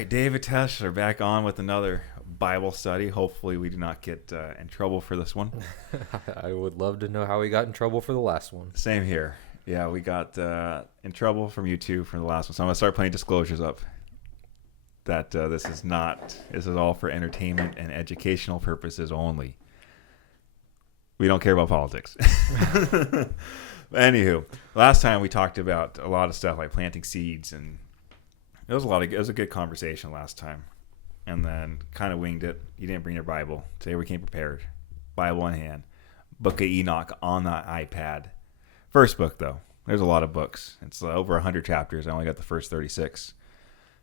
right, David Teschler back on with another Bible study. Hopefully, we do not get in trouble for this one. I would love to know how he got in trouble for the last one. Same here. Yeah, we got in trouble from you two for the last one, so I'm gonna start putting disclosures up that this is not. This is all for entertainment and educational purposes only. We don't care about politics. Anywho, last time we talked about a lot of stuff like planting seeds, and it was a good conversation last time. And then kind of winged it. You didn't bring your Bible. Today we came prepared. Bible in hand. Book of Enoch on the iPad. First book though. There's a lot of books. It's over 100 chapters. I only got the first 36.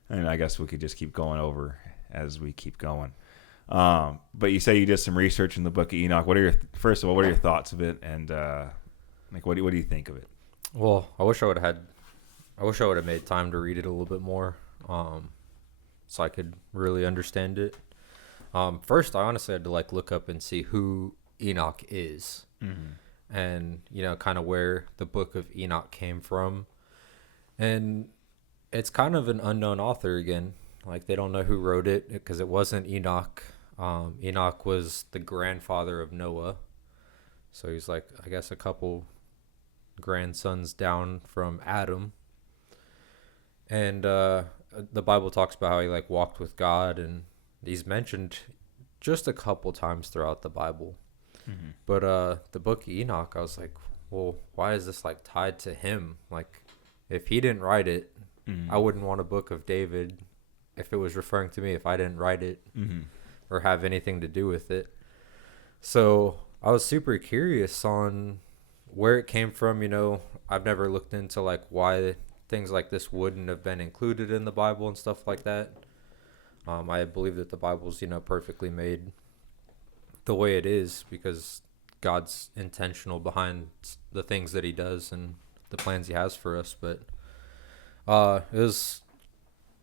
And I guess we could just keep going over as we keep going. But you say you did some research in the Book of Enoch. First of all, what are your thoughts of it? And what do you think of it? Well, I wish I would have made time to read it a little bit more, so I could really understand it. First, I honestly had to look up and see who Enoch is, and kind of where the Book of Enoch came from, and it's kind of an unknown author again. They don't know who wrote it because it wasn't Enoch. Enoch was the grandfather of Noah, so he's I guess a couple grandsons down from Adam. And the Bible talks about how he walked with God, and he's mentioned just a couple times throughout the Bible. But the Book of Enoch, I was like, well, why is this tied to him? If he didn't write it, I wouldn't want a book of David if it was referring to me if I didn't write it or have anything to do with it. So I was super curious on where it came from. I've never looked into why things like this wouldn't have been included in the Bible and stuff like that. I believe that the Bible's perfectly made the way it is because God's intentional behind the things that he does and the plans he has for us. But it was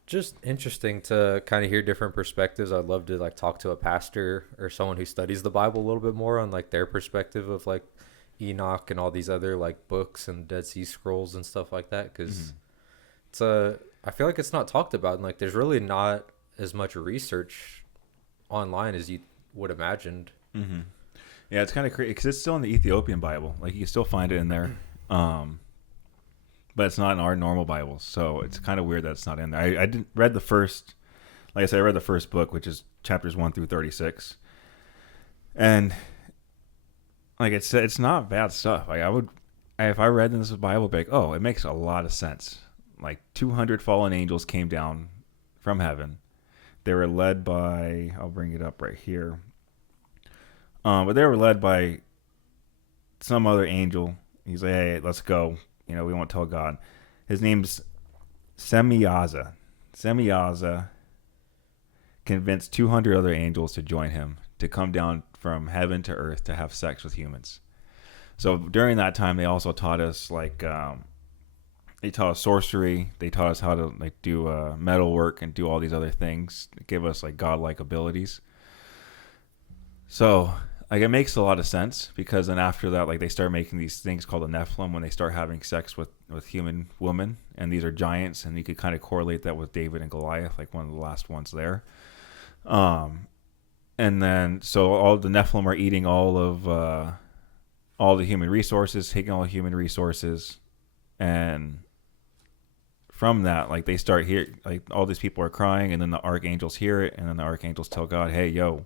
just interesting to kind of hear different perspectives. I'd love to talk to a pastor or someone who studies the Bible a little bit more on their perspective of Enoch and all these other books and Dead Sea Scrolls and stuff like that, because I feel it's not talked about, and there's really not as much research online as you would imagined. Yeah, it's kind of crazy because it's still in the Ethiopian Bible. You can still find it in there, but it's not in our normal Bibles. So it's kind of weird that it's not in there. I didn't read the first, like I said, I read the first book, which is chapters 1 through 36, and it's not bad stuff. If I read this Bible, I'd be oh, it makes a lot of sense. 200 fallen angels came down from heaven. They were led by, I'll bring it up right here. But they were led by some other angel. He's like, hey, let's go. We won't tell God. His name's Semyaza. Semyaza convinced 200 other angels to join him to come down from heaven to earth to have sex with humans. So during that time, they also taught us they taught us sorcery. They taught us how to do metal work and do all these other things. Give us godlike abilities. So it makes a lot of sense because then after that, they start making these things called the Nephilim when they start having sex with human women, and these are giants, and you could kind of correlate that with David and Goliath, one of the last ones there. And then so all the Nephilim are eating all the human resources, taking all the human resources, and from that, they start here, all these people are crying, and then the archangels hear it, and then the archangels tell God, hey, yo,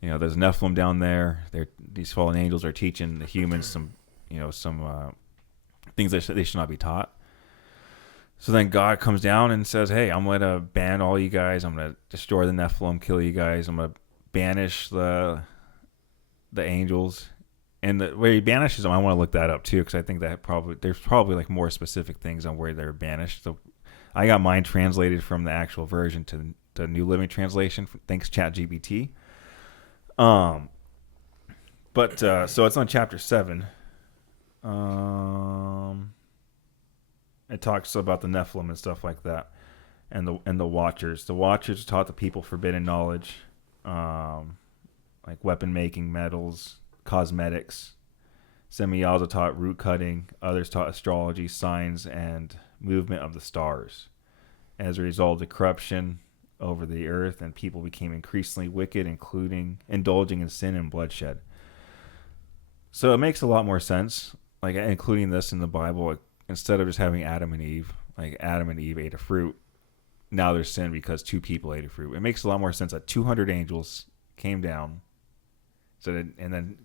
there's Nephilim down there. These fallen angels are teaching the humans some things that they should not be taught. So then God comes down and says, hey, I'm going to ban all you guys. I'm going to destroy the Nephilim, kill you guys. I'm going to banish the angels. And where he banishes them, I want to look that up too, because I think that there's probably more specific things on where they're banished. So I got mine translated from the actual version to the New Living Translation. Thanks, ChatGPT. But so it's on chapter 7. It talks about the Nephilim and stuff like that, and the Watchers. The Watchers taught the people forbidden knowledge, weapon making, metals, cosmetics. Semyaza taught root cutting. Others taught astrology, signs, and movement of the stars. As a result of the corruption over the earth, and people became increasingly wicked, including indulging in sin and bloodshed. So it makes a lot more sense, like including this in the Bible. Like, instead of just having Adam and Eve, like Adam and Eve ate a fruit, now there's sin because two people ate a fruit. It makes a lot more sense that 200 angels came down, and then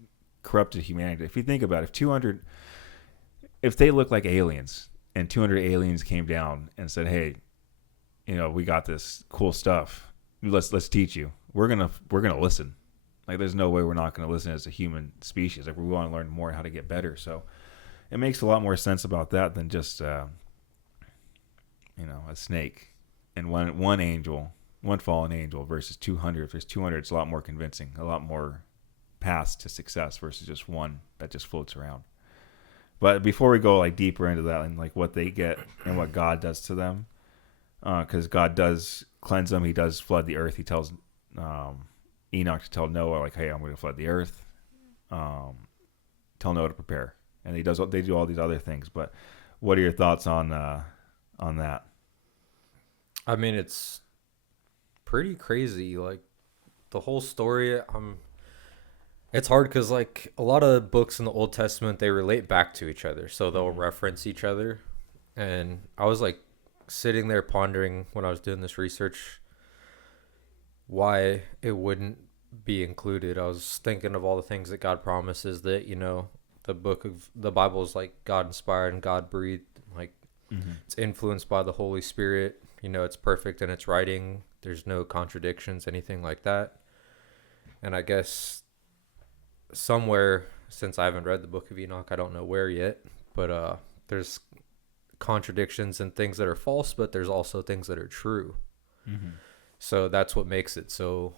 corrupted humanity. If you think about it, if they look like aliens, and 200 aliens came down and said, "Hey, we got this cool stuff. Let's teach you. We're gonna listen." Like, there's no way we're not gonna listen as a human species. Like, we want to learn more how to get better. So, it makes a lot more sense about that than just a snake and one angel, one fallen angel versus 200. If there's 200, it's a lot more convincing, a lot more paths to success versus just one that just floats around. But before we go like deeper into that and like what they get and what God does to them. Because God does cleanse them. He does flood the earth. He tells Enoch to tell Noah, like, "Hey, I'm going to flood the earth." Tell Noah to prepare, and they do all these other things. But what are your thoughts on that? I mean, it's pretty crazy. Like, the whole story. It's hard because like a lot of books in the Old Testament, they relate back to each other, so they'll reference each other. And I was like, sitting there pondering when I was doing this research why it wouldn't be included. I was thinking of all the things that God promises, that the Bible is like God inspired and God breathed, like it's influenced by the Holy Spirit, it's perfect in its writing, there's no contradictions, anything like that. And I guess somewhere, since I haven't read the book of Enoch, I don't know where yet, but there's contradictions and things that are false, but there's also things that are true. So that's what makes it so,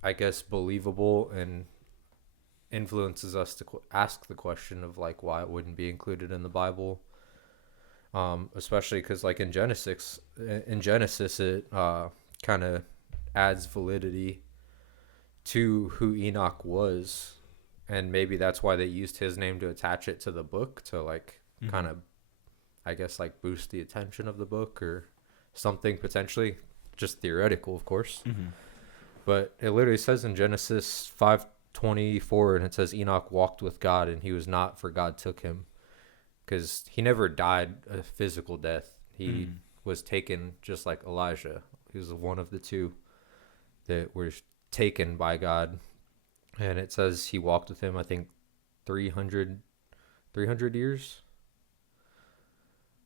I guess, believable, and influences us to ask the question of like why it wouldn't be included in the Bible, especially because like in Genesis it kind of adds validity to who Enoch was, and maybe that's why they used his name to attach it to the book, to like kind of, I guess, like boost the attention of the book or something, potentially. Just theoretical, of course. But it literally says in Genesis 5:24, and it says Enoch walked with God, and he was not, for God took him. Because he never died a physical death. He was taken just like Elijah. He was one of the two that were taken by God. And it says he walked with him, I think, 300 years.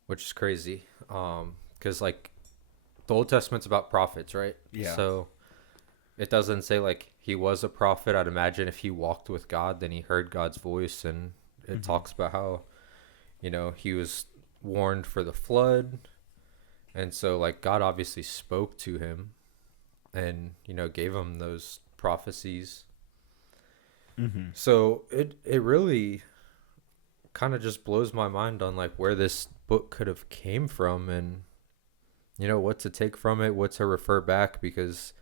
Which is crazy. Because, like, the Old Testament's about prophets, right? Yeah. So it doesn't say, like, he was a prophet. I'd imagine if he walked with God, then he heard God's voice. And it talks about how, he was warned for the flood. And so, like, God obviously spoke to him and, gave him those prophecies. So it really kind of just blows my mind on, like, where this book could have came from, and what to take from it, what to refer back, because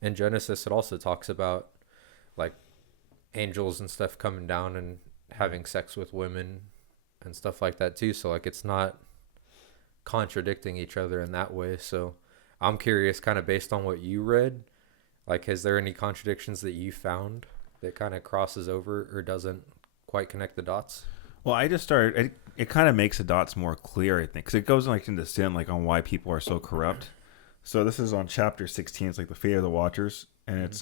in Genesis it also talks about like angels and stuff coming down and having sex with women and stuff like that too. So like it's not contradicting each other in that way. So I'm curious, kind of based on what you read, like, is there any contradictions that you found that kind of crosses over or doesn't quite connect the dots? Well, I just started. It kind of makes the dots more clear, I think, because it goes like into sin, like on why people are so corrupt. So this is on chapter 16. It's like the fate of the watchers, and it's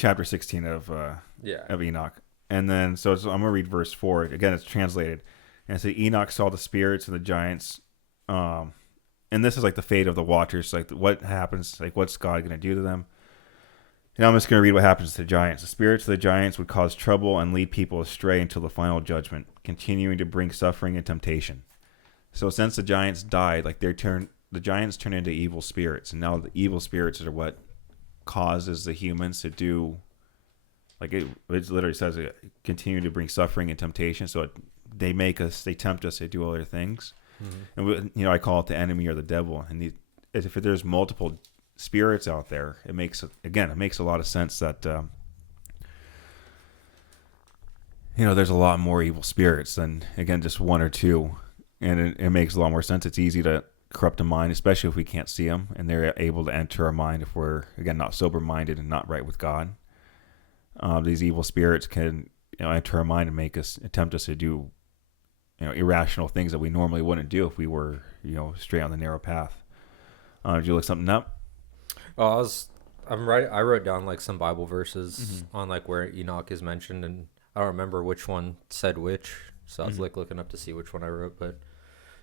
chapter 16 of Enoch, and then I'm gonna read verse 4 again. It's translated, and it says Enoch saw the spirits and the giants, and this is like the fate of the watchers, like what happens, like what's God gonna do to them. And I'm just going to read what happens to the giants. The spirits of the giants would cause trouble and lead people astray until the final judgment, continuing to bring suffering and temptation. So since the giants died, like the giants turn into evil spirits, and now the evil spirits are what causes the humans to do, like it literally says, continue to bring suffering and temptation. So they tempt us to do other things, and I call it the enemy or the devil. And if there's multiple spirits out there, it makes a lot of sense that there's a lot more evil spirits than, again, just one or two. and it makes a lot more sense. It's easy to corrupt a mind, especially if we can't see them, and they're able to enter our mind if we're, again, not sober-minded and not right with God. These evil spirits can, enter our mind and tempt us to do, irrational things that we normally wouldn't do if we were, straight on the narrow path. Did you look something up? Oh, I wrote down like some Bible verses on like where Enoch is mentioned, and I don't remember which one said which, so I was like looking up to see which one I wrote, but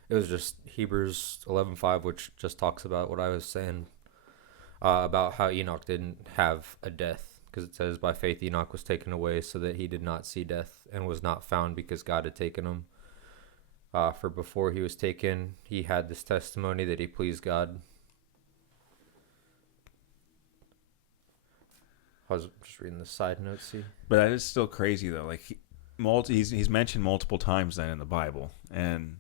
it was just Hebrews 11:5, which just talks about what I was saying about how Enoch didn't have a death, because it says, by faith Enoch was taken away so that he did not see death, and was not found because God had taken him. For before he was taken, he had this testimony that he pleased God. I was just reading the side notes. See, but that is still crazy though. Like he's mentioned multiple times then in the Bible, and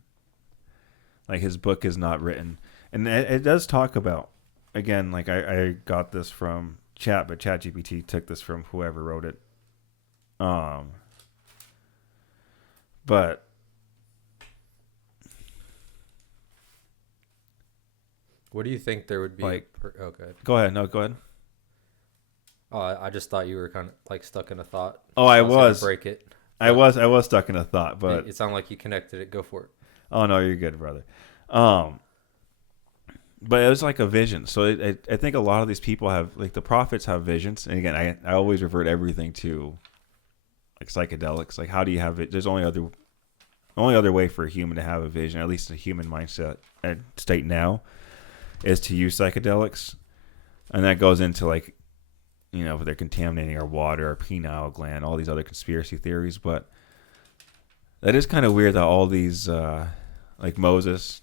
like his book is not written, and it does talk about, again, like I got this from Chat, but ChatGPT took this from whoever wrote it. But what do you think there would be? Like, oh, go ahead. Go ahead. No, go ahead. I just thought you were kind of like stuck in a thought. Oh, I was. Break it. I was stuck in a thought, but it sounded like you connected it. Go for it. Oh no, you're good, brother. But it was like a vision. So I think a lot of these people have, like, the prophets have visions. And again, I always revert everything to like psychedelics. Like, how do you have it? There's only other way for a human to have a vision, at least a human mindset and state now, is to use psychedelics. And that goes into, like, they're contaminating our water, our pineal gland, all these other conspiracy theories. But that is kind of weird that all these, like Moses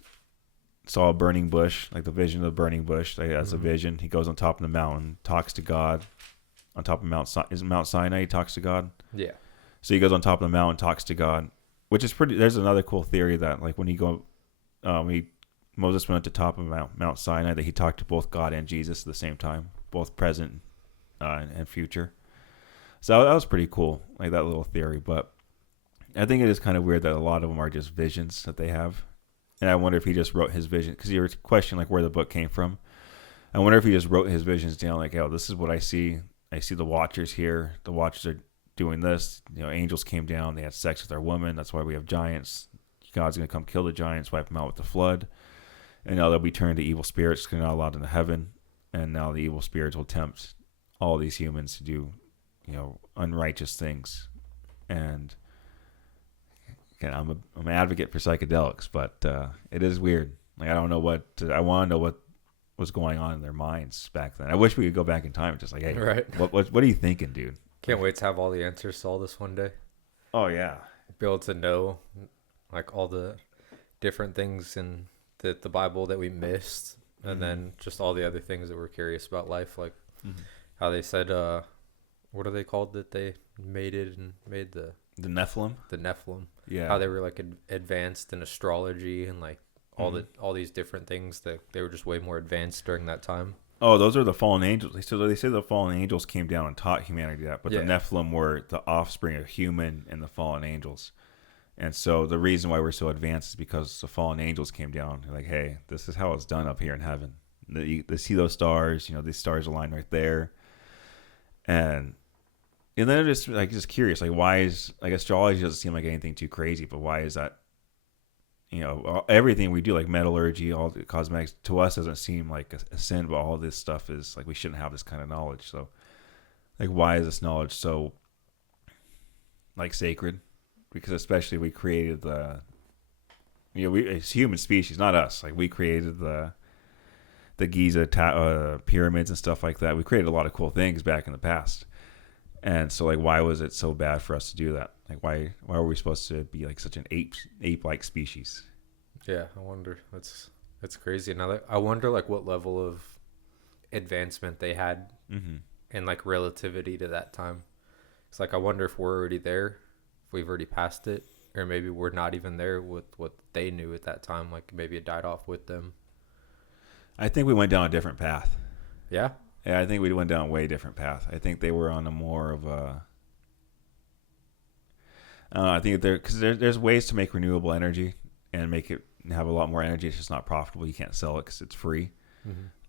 saw a burning bush, like the vision of the burning bush. Like, that's a vision. He goes on top of the mountain, talks to God. On top of Mount Sinai, he talks to God. Yeah. So he goes on top of the mountain, talks to God, which is pretty. There's another cool theory that, like, when Moses went up to the top of Mount Sinai, that he talked to both God and Jesus at the same time, both present and future. So that was pretty cool, like that little theory. But I think it is kind of weird that a lot of them are just visions that they have. And I wonder if he just wrote his vision, because you were questioning like where the book came from. I wonder if he just wrote his visions down, like, oh, this is what I see. I see the Watchers here. The Watchers are doing this. Angels came down. They had sex with our women. That's why we have giants. God's going to come kill the giants, wipe them out with the flood. And now they'll be turned to evil spirits because they're not allowed into heaven. And now the evil spirits will tempt all these humans to do, unrighteous things. And again, I'm an advocate for psychedelics, but it is weird. Like, I don't know I want to know what was going on in their minds back then. I wish we could go back in time and just like, hey, right. What are you thinking, dude? Can't wait to have all the answers to all this one day. Oh yeah, be able to know like all the different things in the Bible that we missed, and then just all the other things that we're curious about life, like how they said, what are they called that they made the Nephilim? The Nephilim. Yeah. How they were like advanced in astrology and like all these different things, that they were just way more advanced during that time. Oh, those are the fallen angels. They say the fallen angels came down and taught humanity that, but the Nephilim were the offspring of human and the fallen angels. And so the reason why we're so advanced is because the fallen angels came down. They're like, hey, this is how it's done up here in heaven. They see those stars, these stars align right there. And then I'm just curious, like, why is, like, astrology doesn't seem like anything too crazy, but why is that? Everything we do, like metallurgy, all the cosmetics, to us doesn't seem like a sin, but all this stuff is like, we shouldn't have this kind of knowledge. So, like, why is this knowledge so, like, sacred? Because especially we created it's human species, not us. Like, we created the Giza pyramids and stuff like that. We created a lot of cool things back in the past. And so, like, why was it so bad for us to do that? Like, why were we supposed to be like such an ape-like species? Yeah, I wonder. That's crazy. Now, I wonder, like, what level of advancement they had and, like, relativity to that time. It's like, I wonder if we're already there, if we've already passed it, or maybe we're not even there with what they knew at that time. Like, maybe it died off with them. I think we went down a different path. Yeah? Yeah, I think we went down a way different path. I think they were on a more of a... I think because there's ways to make renewable energy, and make it have a lot more energy. It's just not profitable. You can't sell it because it's free.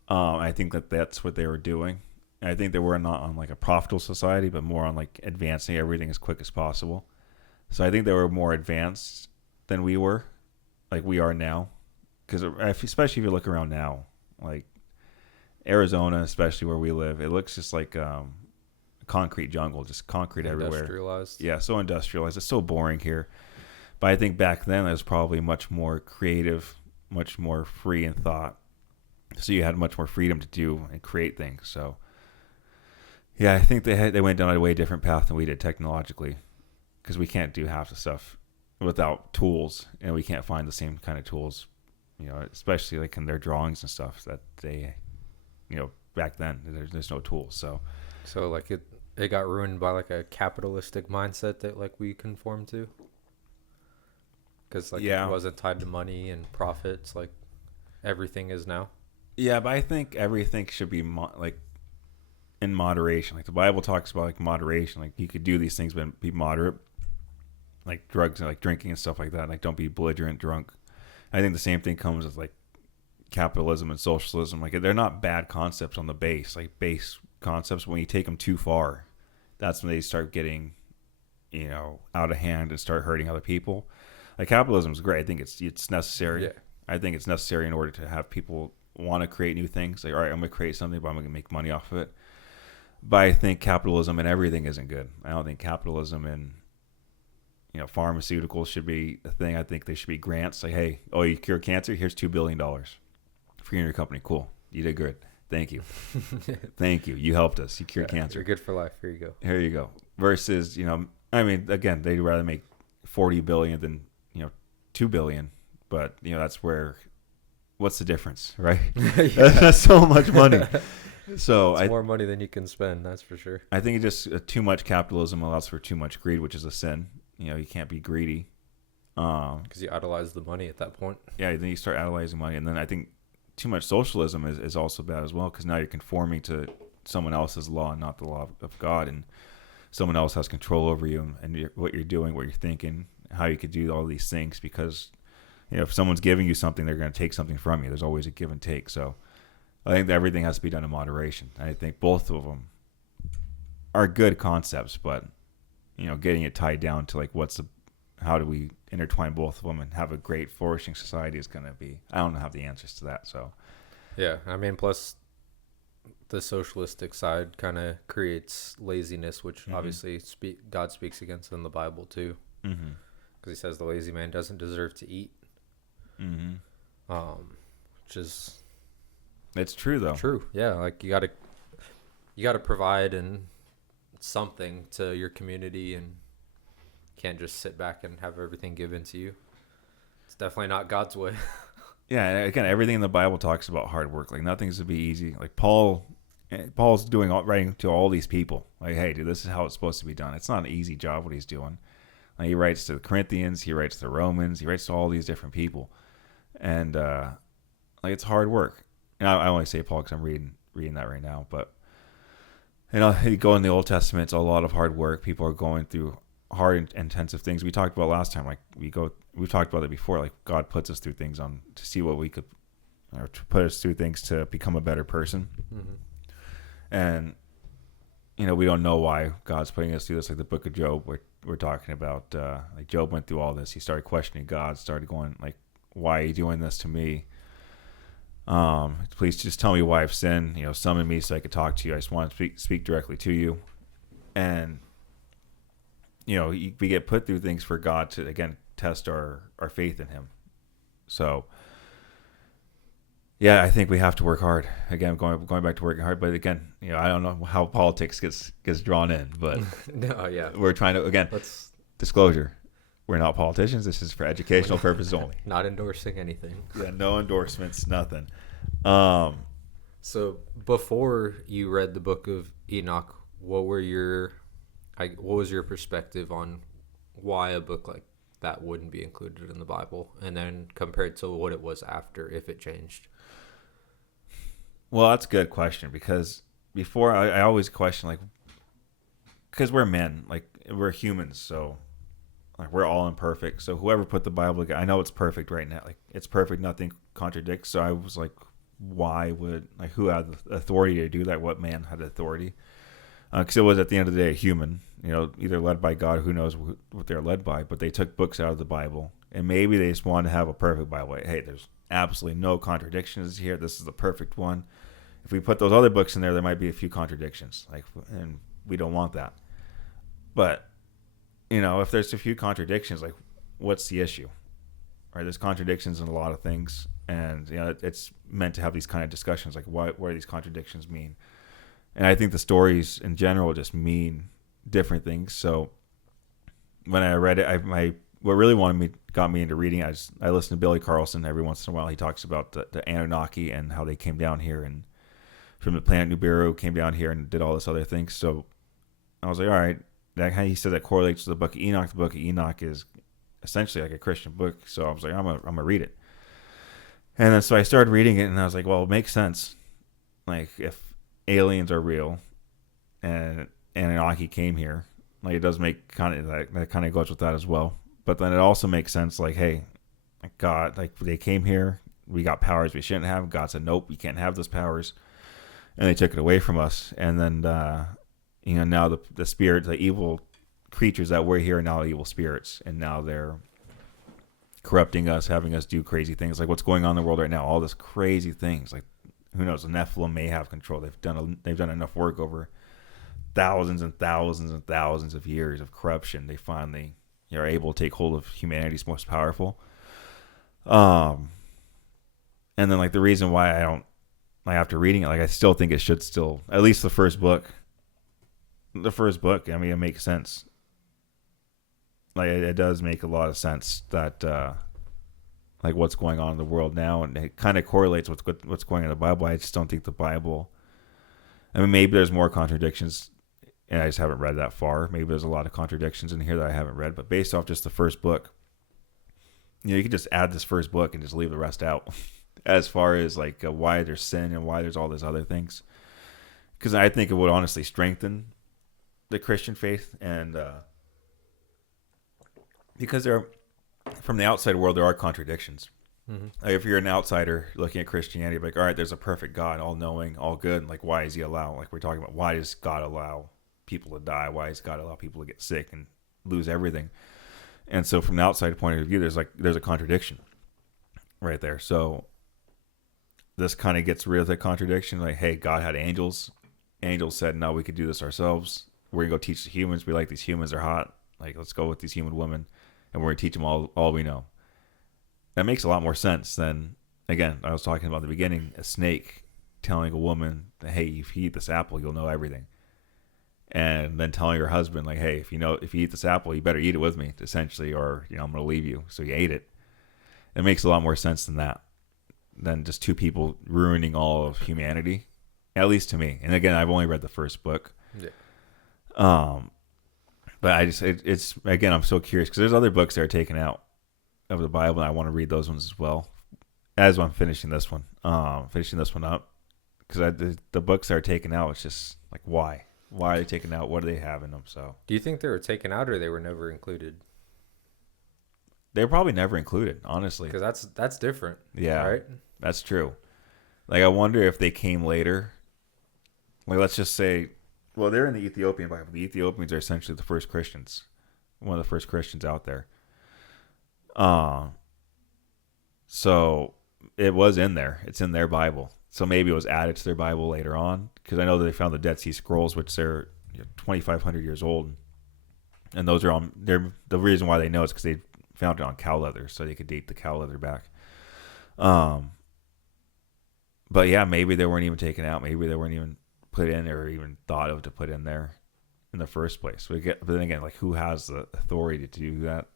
I think that's what they were doing. And I think they were not on like a profitable society, but more on like advancing everything as quick as possible. So I think they were more advanced than we were, like we are now. Because especially if you look around now, like Arizona, especially where we live, it looks just like a concrete jungle, just concrete everywhere. Industrialized. Yeah, so industrialized. It's so boring here. But I think back then it was probably much more creative, much more free in thought. So you had much more freedom to do and create things. So yeah, I think they went down a way different path than we did technologically, because we can't do half the stuff without tools, and we can't find the same kind of tools, especially like in their drawings and stuff that they, back then there's no tools. So like it got ruined by like a capitalistic mindset that like we conform to, because like it wasn't tied to money and profits like everything is now. Yeah, but I think everything should be like in moderation. Like the Bible talks about like moderation. Like you could do these things, but be moderate. Like drugs and like drinking and stuff like that. Like don't be belligerent drunk. I think the same thing comes with like capitalism and socialism. Like they're not bad concepts on the base, like base concepts. When you take them too far, that's when they start getting, out of hand and start hurting other people. Like capitalism is great. I think it's necessary. Yeah. I think it's necessary in order to have people want to create new things. Like, all right, I'm going to create something, but I'm going to make money off of it. But I think capitalism and everything isn't good. I don't think capitalism and pharmaceuticals should be a thing. I think there should be grants. Like, hey, you cure cancer? Here's $2 billion for you and your company. Cool. You did good. Thank you. Thank you. You helped us. You cured cancer. You're good for life. Here you go. Here you go. Versus, again, they'd rather make $40 billion than, $2 billion. But, that's where, what's the difference, right? That's so much money. So it's more money than you can spend, that's for sure. I think it's just too much capitalism allows for too much greed, which is a sin. You can't be greedy. Because you idolize the money at that point. Yeah, then you start idolizing money. And then I think too much socialism is also bad as well, because now you're conforming to someone else's law and not the law of God. And someone else has control over you and what you're doing, what you're thinking, how you could do all these things. Because, if someone's giving you something, they're going to take something from you. There's always a give and take. So I think that everything has to be done in moderation. I think both of them are good concepts, but getting it tied down to like how do we intertwine both of them and have a great flourishing society is going to be, I don't have the answers to that. So yeah, plus the socialistic side kind of creates laziness, which obviously God speaks against in the Bible too, because he says the lazy man doesn't deserve to eat. Which is, it's true though. True, yeah. Like you gotta provide and something to your community, and can't just sit back and have everything given to you. It's definitely not God's way. Yeah, and again, everything in the Bible talks about hard work. Like nothing's to be easy. Like Paul's writing to all these people. Like, hey, dude, this is how it's supposed to be done. It's not an easy job what he's doing. Like, he writes to the Corinthians, he writes to the Romans, he writes to all these different people. And it's hard work. And I only say Paul because I'm reading that right now. But you go in the Old Testament, it's a lot of hard work. People are going through hard, intensive things. We talked about last time. Like we've talked about it before. Like God puts us through things to see what we could, or to put us through things to become a better person. And we don't know why God's putting us through this. Like the Book of Job, we're talking about. Like Job went through all this. He started questioning God. Started going like, why are you doing this to me? Please just tell me why I've sinned. Summon me so I could talk to you. I just want to speak directly to you. And we get put through things for God to again test our faith in Him. So yeah, I think we have to work hard. Again, going back to working hard. But again, I don't know how politics gets drawn in. But no, yeah, we're trying to disclosure. We're not politicians. This is for educational purposes only. Not endorsing anything. Yeah, no endorsements, nothing. So before you read the Book of Enoch, what was your perspective on why a book like that wouldn't be included in the Bible, and then compared to what it was after, if it changed? Well, that's a good question, because before I always question, like, because we're men, like we're humans, so Like we're all imperfect. So whoever put the Bible, I know it's perfect right now. Like it's perfect, nothing contradicts. So I was like, why would like who had the authority to do that? What man had authority? Because it was at the end of the day a human, either led by God, who knows what they're led by. But they took books out of the Bible, and maybe they just wanted to have a perfect Bible. Hey, there's absolutely no contradictions here. This is the perfect one. If we put those other books in there might be a few contradictions. And we don't want that. But if there's a few contradictions, like what's the issue? Right? There's contradictions in a lot of things, and it's meant to have these kind of discussions, like what do these contradictions mean? And I think the stories in general just mean different things. So when I read it, what really got me into reading, I listen to Billy Carlson every once in a while. He talks about the Anunnaki and how they came down here and from the planet Nibiru came down here and did all this other things. So I was like, all right, he said that correlates to the Book of Enoch. The Book of Enoch is essentially like a Christian book. So I was like, I'm gonna read it. And then so I started reading it, and I was like, well, it makes sense. Like if aliens are real and Anunnaki came here, like it does make kind of that kind of goes with that as well. But then it also makes sense, like, hey, God, like they came here, we got powers we shouldn't have. God said, nope, you can't have those powers, and they took it away from us. And then now the spirits, the evil creatures that were here are now evil spirits, and now they're corrupting us, having us do crazy things, like what's going on in the world right now. All this crazy things, like who knows? The Nephilim may have control. They've done enough work over thousands and thousands and thousands of years of corruption. They finally are able to take hold of humanity's most powerful. And then like the reason why I don't, like after reading it, like I still think it should still, at least the first book. I mean, it makes sense. Like it does make a lot of sense that like what's going on in the world now, and it kind of correlates with what's going on in the Bible. I just don't think the Bible, I mean, maybe there's more contradictions and I just haven't read that far. Maybe there's a lot of contradictions in here that I haven't read, but based off just the first book, you can just add this first book and just leave the rest out as far as like why there's sin and why there's all these other things. Because I think it would honestly strengthen the Christian faith, and because from the outside world, there are contradictions. Mm-hmm. Like if you're an outsider looking at Christianity, like, all right, there's a perfect God, all knowing, all good. And like, why does he allow, like we're talking about, why does God allow people to die? Why does God allow people to get sick and lose everything? And so from the outside point of view, there's a contradiction right there. So this kind of gets rid of the contradiction. Like, hey, God had angels. Angels said, no, we could do this ourselves. We're going to go teach the humans. We like these humans. They're hot. Like, let's go with these human women, and we're going to teach them all we know. That makes a lot more sense than, again, I was talking about at the beginning, a snake telling a woman, hey, if you eat this apple, you'll know everything. And then telling her husband, like, hey, if you eat this apple, you better eat it with me, essentially, or, I'm going to leave you. So you ate it. It makes a lot more sense than that, than just two people ruining all of humanity, at least to me. And again, I've only read the first book. Yeah. But it's again, I'm so curious because there's other books that are taken out of the Bible, and I want to read those ones as well as I'm finishing this one. Finishing this one up, because the books that are taken out, it's just like, why are they taken out? What do they have in them? So, do you think they were taken out or they were never included? They were probably never included, honestly. Because that's different. Yeah, right. That's true. Like, I wonder if they came later. Like, let's just say, well, they're in the Ethiopian Bible. The Ethiopians are essentially the first Christians, one of the first Christians out there. So it was in there. It's in their Bible. So maybe it was added to their Bible later on, because I know that they found the Dead Sea Scrolls, which they're 2,500 years old, and those are on. The reason why they know is because they found it on cow leather, so they could date the cow leather back. But yeah, maybe they weren't even taken out. Maybe they weren't even put in or even thought of to put in there in the first place. But then again, like, who has the authority to do that?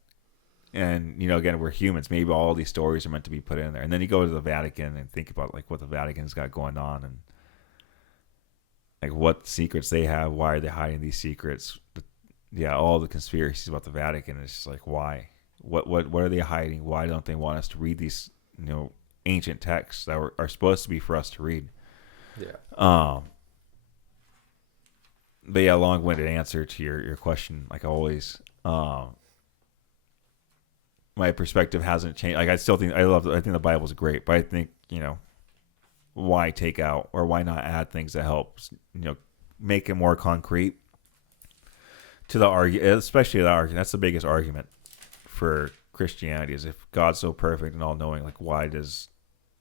And, again, we're humans. Maybe all these stories are meant to be put in there. And then you go to the Vatican and think about, like, what the Vatican's got going on and, like, what secrets they have. Why are they hiding these secrets? All the conspiracies about the Vatican. It's just like, why? What are they hiding? Why don't they want us to read these, ancient texts that are supposed to be for us to read? Yeah. But yeah, long-winded answer to your question, like always. my perspective hasn't changed. Like I still think I think the Bible's great, but I think, you know, why take out or why not add things that help, you know, make it more concrete to the argument, especially the argument. That's the biggest argument for Christianity is if God's so perfect and all knowing, like why did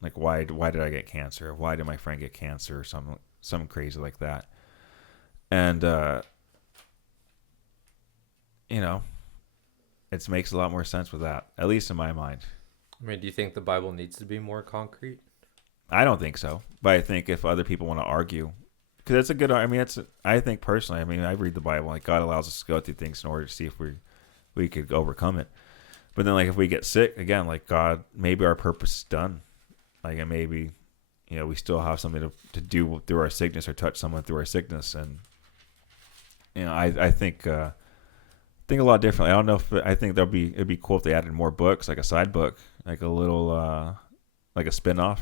I get cancer? Why did my friend get cancer or something crazy like that? And you know, it makes a lot more sense with that, at least in my mind. I mean, do you think the Bible needs to be more concrete? I don't think so, but I think if other people want to argue, because it's a good. I mean, I think personally. I mean, I read the Bible. Like God allows us to go through things in order to see if we could overcome it. But then, like if we get sick again, like God, maybe our purpose is done. Like and maybe, you know, we still have something to do through our sickness or touch someone through our sickness, and you know, I think a lot differently. I don't know if I think it'd be cool if they added more books, like a side book, like a little like a spinoff.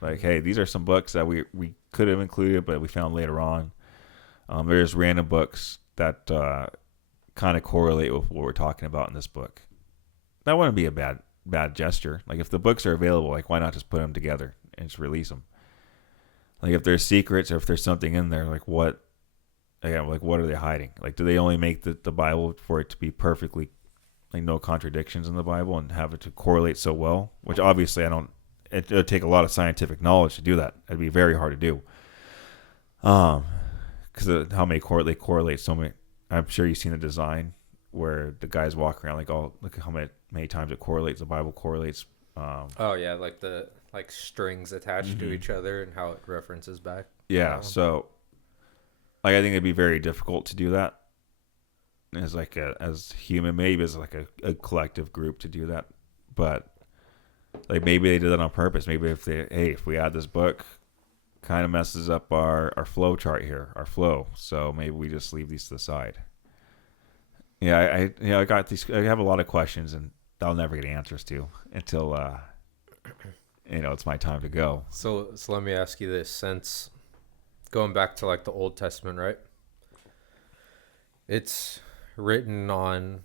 Like, hey, these are some books that we could have included, but we found later on. There's random books that kind of correlate with what we're talking about in this book. That wouldn't be a bad gesture. Like, if the books are available, like, why not just put them together and just release them? Like, if there's secrets or if there's something in there, like, what are they hiding? Like, do they only make the Bible for it to be perfectly, like, no contradictions in the Bible and have it to correlate so well? Which, obviously, it would take a lot of scientific knowledge to do that. It'd be very hard to do. Because how many correlate so many. I'm sure you've seen the design where the guys walk around like, oh, look at how many times it correlates. The Bible correlates. Oh yeah, like the strings attached to each other and how it references back. Yeah, so like I think it'd be very difficult to do that as like as human, maybe as like a collective group to do that, but. Like maybe they did that on purpose. Maybe if we add this book, kind of messes up our flow chart here, our flow. So maybe we just leave these to the side. Yeah, I got these. I have a lot of questions, and I'll never get answers to until it's my time to go. So let me ask you this: since going back to like the Old Testament, right? It's written on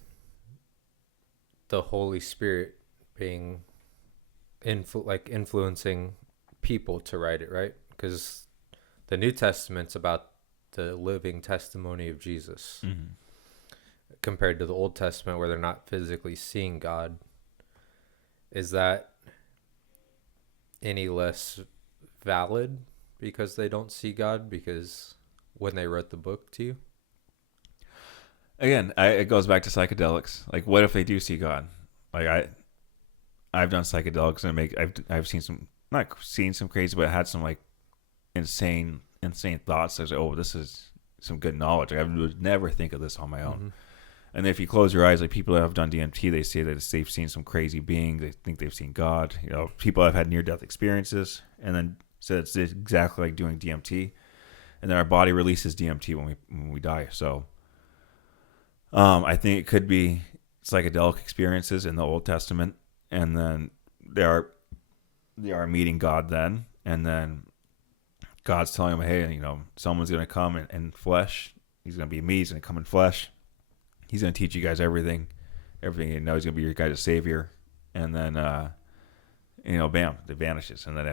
the Holy Spirit being influencing people to write it, right? Because the New Testament's about the living testimony of Jesus compared to the Old Testament where they're not physically seeing God. Is that any less valid because they don't see God because when they wrote the book to you? Again, it goes back to psychedelics. Like, what if they do see God? Like I've done psychedelics and I've seen some, not seen some crazy, but had some like insane thoughts. I was like, oh, this is some good knowledge. Like, I would never think of this on my own. And if you close your eyes, like people that have done DMT, they say that they've seen some crazy being. They think they've seen God. You know, people have had near-death experiences, and then said it's exactly like doing DMT, and then our body releases DMT when we die. So, I think it could be psychedelic experiences in the Old Testament. And then they are meeting God then, and then God's telling them, hey, you know, someone's going to come in flesh. He's going to be me. He's going to come in flesh. He's going to teach you guys everything you know. He's going to be your guys' savior. And then, bam, it vanishes. And then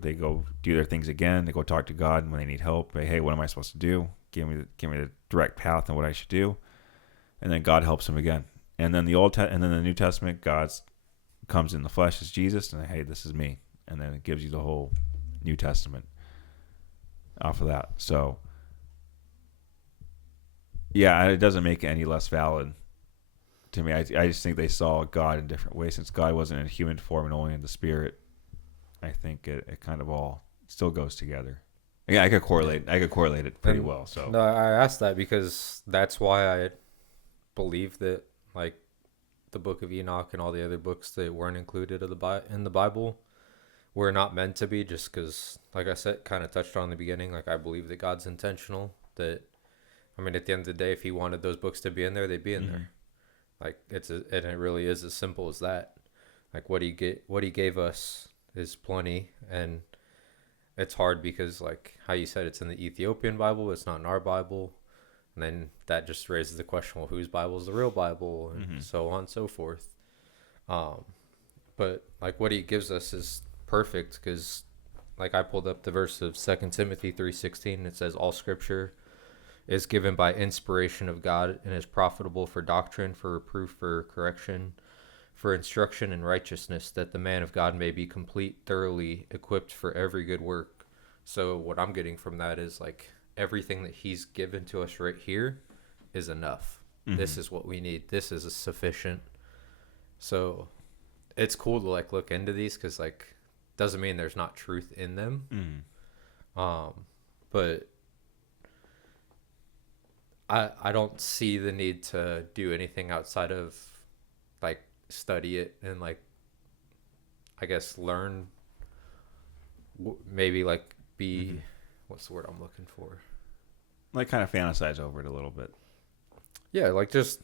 they go do their things again. They go talk to God when they need help. Hey, what am I supposed to do? Give me the direct path on what I should do. And then God helps them again. And then and then the New Testament, God's comes in the flesh as Jesus, and hey, this is me, and then it gives you the whole New Testament off of that. So yeah, it doesn't make it any less valid to me. I just think they saw God in different ways. Since God wasn't in human form and only in the spirit, I think it kind of all still goes together. Yeah, I could correlate it pretty well. So no, I asked that because that's why I believe that like the Book of Enoch and all the other books that weren't included in the Bible were not meant to be, just because, like I said, kind of touched on in the beginning, like I believe that God's intentional. That, I mean, at the end of the day, if he wanted those books to be in there, they'd be in there. Like and it really is as simple as that. Like what he gave us is plenty, and it's hard because, like how you said, it's in the Ethiopian Bible, it's not in our Bible. And then that just raises the question, well, whose Bible is the real Bible? And so on and so forth. Um, but like what he gives us is perfect because like I pulled up the verse of 2 Timothy 3:16. It says all scripture is given by inspiration of God and is profitable for doctrine, for reproof, for correction, for instruction in righteousness, that the man of God may be complete, thoroughly equipped for every good work. So what I'm getting from that is like everything that he's given to us right here is enough. Mm-hmm. This is what we need. This is sufficient. So it's cool to like look into these because like doesn't mean there's not truth in them. But I don't see the need to do anything outside of like study it and like I guess learn maybe like be what's the word I'm looking for, Like kind of fantasize over it a little bit. yeah, like just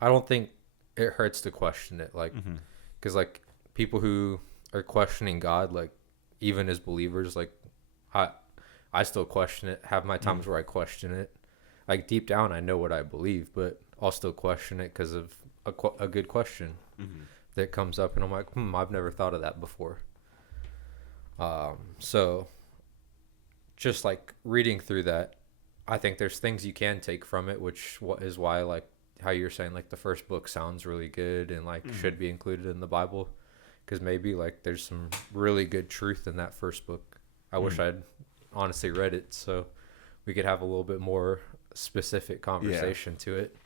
I don't think it hurts to question it, like because like people who are questioning God, like even as believers, like I still question it, have my times where I question it, like deep down I know what I believe, but I'll still question it because of a good question that comes up and I'm like I've never thought of that before. So just like reading through that, I think there's things you can take from it, which is why like how you're saying like the first book sounds really good and like should be included in the Bible, because maybe like there's some really good truth in that first book. I wish I'd honestly read it so we could have a little bit more specific conversation to it.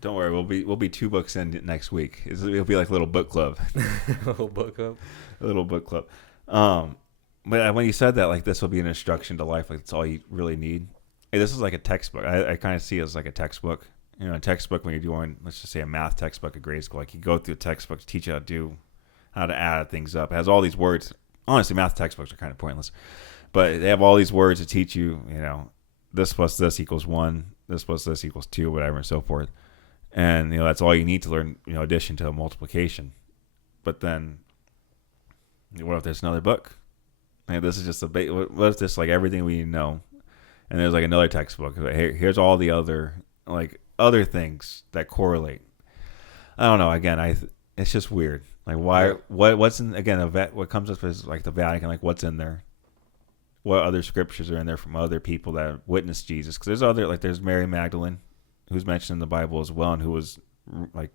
Don't worry, we'll be 2 books in next week. It'll be like a little book club. A little book club. A little book club. But when you said that, like this will be an instruction to life, like that's all you really need. Hey, this is like a textbook. I kind of see it as like a textbook. You know, a textbook when you're doing, let's just say a math textbook at grade school. Like you go through a textbook to teach you how to add things up. It has all these words. Honestly, math textbooks are kind of pointless, but they have all these words to teach you. You know, this plus this equals 1. This plus this equals 2, whatever, and so forth. And you know that's all you need to learn. You know, addition to multiplication. But then, what if there's another book? Like, this is just what if this like everything we know, and there's like another textbook. Like, here's all the other things that correlate. I don't know. Again, it's just weird. Like why? What's in again? What comes up is like the Vatican. Like what's in there? What other scriptures are in there from other people that witnessed Jesus? Because there's Mary Magdalene, who's mentioned in the Bible as well, and who was like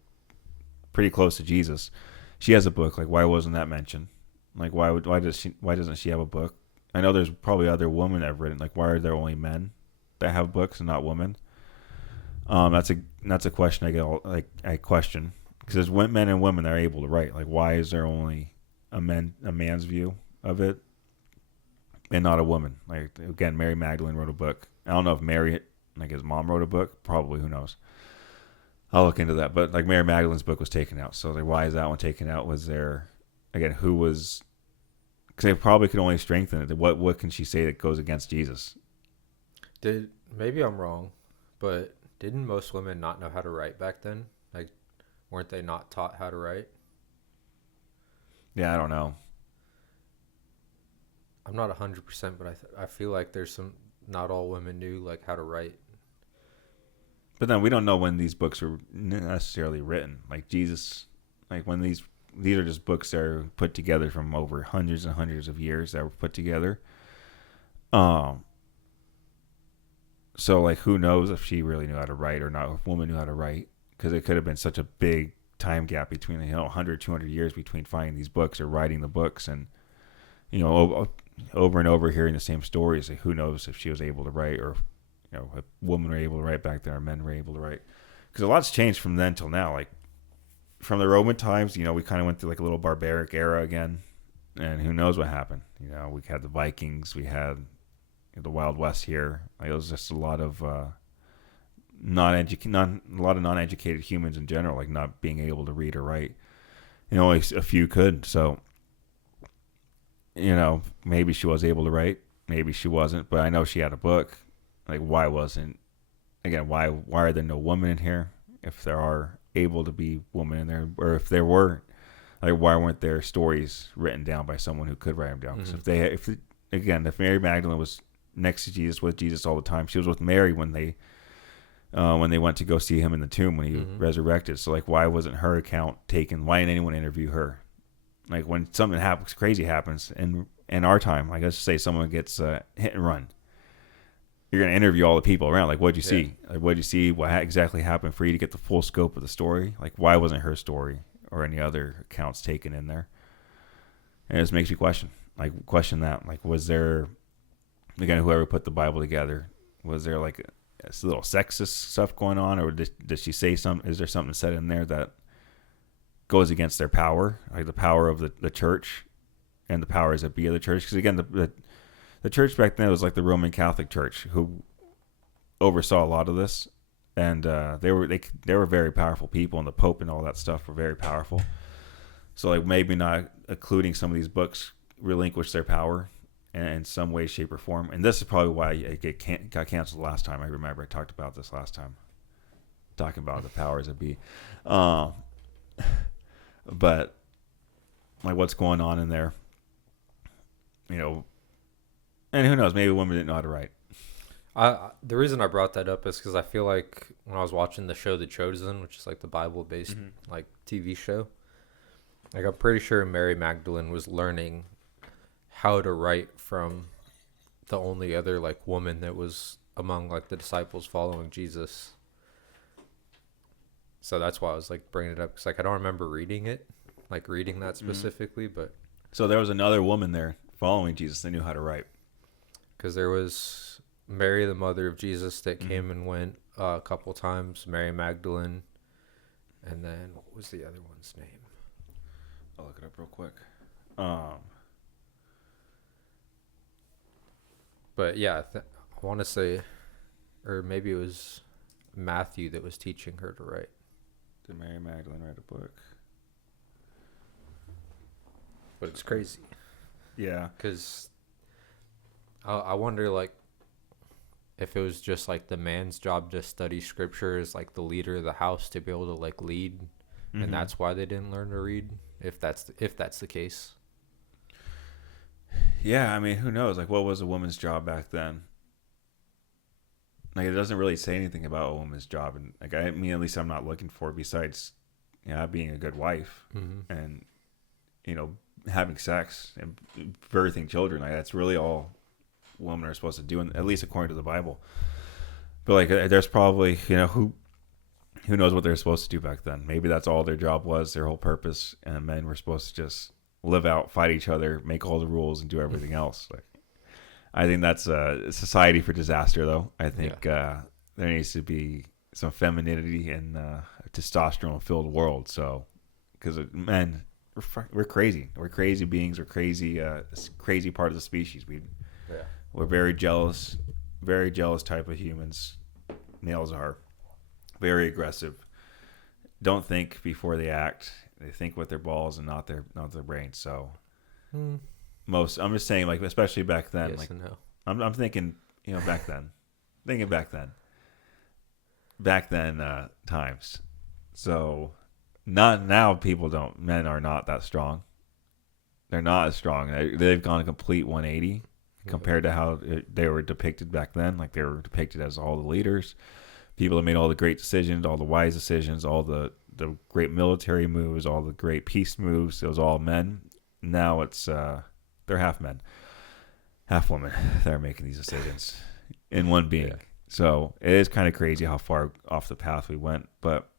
pretty close to Jesus. She has a book. Like why wasn't that mentioned? Like why doesn't she have a book? I know there's probably other women that have written. Like why are there only men that have books and not women? That's a question I question, because there's men and women that are able to write. Like why is there only a man's view of it and not a woman? Like again, Mary Magdalene wrote a book. I don't know if Mary, like his mom, wrote a book. Probably, who knows? I'll look into that. But like Mary Magdalene's book was taken out. So like why is that one taken out? Was there again who was? Because they probably could only strengthen it. What can she say that goes against Jesus? Maybe I'm wrong, but didn't most women not know how to write back then? Like, weren't they not taught how to write? Yeah, I don't know. I'm not 100%, but I feel like there's some, not all women knew like how to write. But then we don't know when these books were necessarily written. Like Jesus, like when these are just books that are put together from over hundreds and hundreds of years that were put together. So like who knows if she really knew how to write or not, if a woman knew how to write, because it could have been such a big time gap between 100, 200 years between finding these books or writing the books, and over and over hearing the same stories. Like who knows if she was able to write, or if women were able to write back then or men were able to write, because a lot's changed from then till now. Like from the Roman times, we kind of went through like a little barbaric era again, and who knows what happened. We had the Vikings, we had the Wild West here. Like, it was just a lot of non-educated humans in general, like not being able to read or write. Only a few could. So, maybe she was able to write, maybe she wasn't. But I know she had a book. Like, why are there no women in here? If there are able to be women in there, or if there were, like, why weren't there stories written down by someone who could write them down? Because if Mary Magdalene was next to Jesus, with Jesus all the time, she was with Mary when they when they went to go see him in the tomb when he resurrected. So like, why wasn't her account taken? Why didn't anyone interview her? Like when something happens, crazy happens in our time, like let's say someone gets hit and run, you're gonna interview all the people around. Like, what'd you see? Like, what'd you see? What exactly happened for you to get the full scope of the story? Like, why wasn't her story or any other accounts taken in there? And it just makes you question that. Like, was there, again, whoever put the Bible together, was there like a little sexist stuff going on, or did she say something? Is there something said in there that goes against their power, like the power of the church and the powers that be of the church? Because again, the church back then was like the Roman Catholic Church, who oversaw a lot of this, and they were very powerful people, and the Pope and all that stuff were very powerful. So like maybe not including some of these books relinquish their power in some way, shape, or form. And this is probably why it got canceled last time. I remember I talked about this last time, talking about the powers that be. But like what's going on in there, you know, and who knows, maybe women didn't know how to write. The reason I brought that up is because I feel like when I was watching the show The Chosen, which is like the Bible-based like TV show, like I'm pretty sure Mary Magdalene was learning how to write from the only other like woman that was among like the disciples following Jesus. So that's why I was like bringing it up, because like I don't remember reading that specifically, but so there was another woman there following Jesus that knew how to write. Because there was Mary, the mother of Jesus, that came and went a couple times. Mary Magdalene, and then what was the other one's name? I'll look it up real quick. But yeah, I want to say, or maybe it was Matthew that was teaching her to write. Did Mary Magdalene write a book? But it's crazy. Yeah. Because I wonder, like, if it was just, like, the man's job to study scripture as, like, the leader of the house to be able to, like, lead. And that's why they didn't learn to read, if that's the case. Yeah, I mean, who knows? Like, what was a woman's job back then? Like, it doesn't really say anything about a woman's job. And, like, I mean, at least I'm not looking for, besides, you know, being a good wife and, you know, having sex and birthing children. Like, that's really all women are supposed to do, at least according to the Bible. But, like, there's probably, you know, who knows what they're supposed to do back then. Maybe that's all their job was, their whole purpose. And men were supposed to just live out, fight each other, make all the rules, and do everything else. Like, I think that's a society for disaster, though. I think there needs to be some femininity in a testosterone-filled world. So, because men, we're crazy. We're crazy beings. We're crazy. Crazy part of the species. We're very jealous type of humans. Males are very aggressive. Don't think before they act. They think with their balls and not their brains. So I'm just saying, like, especially back then. Yes like and no. I'm thinking, you know, back then. Back then times. So not now. Men are not that strong. They're not as strong. They've gone a complete 180 compared to how they were depicted back then. Like, they were depicted as all the leaders, people that made all the great decisions, all the wise decisions, all the great military moves, all the great peace moves. It was all men. Now it's they're half men, half women that are making these decisions in one being. Yeah. So it is kind of crazy how far off the path we went. But,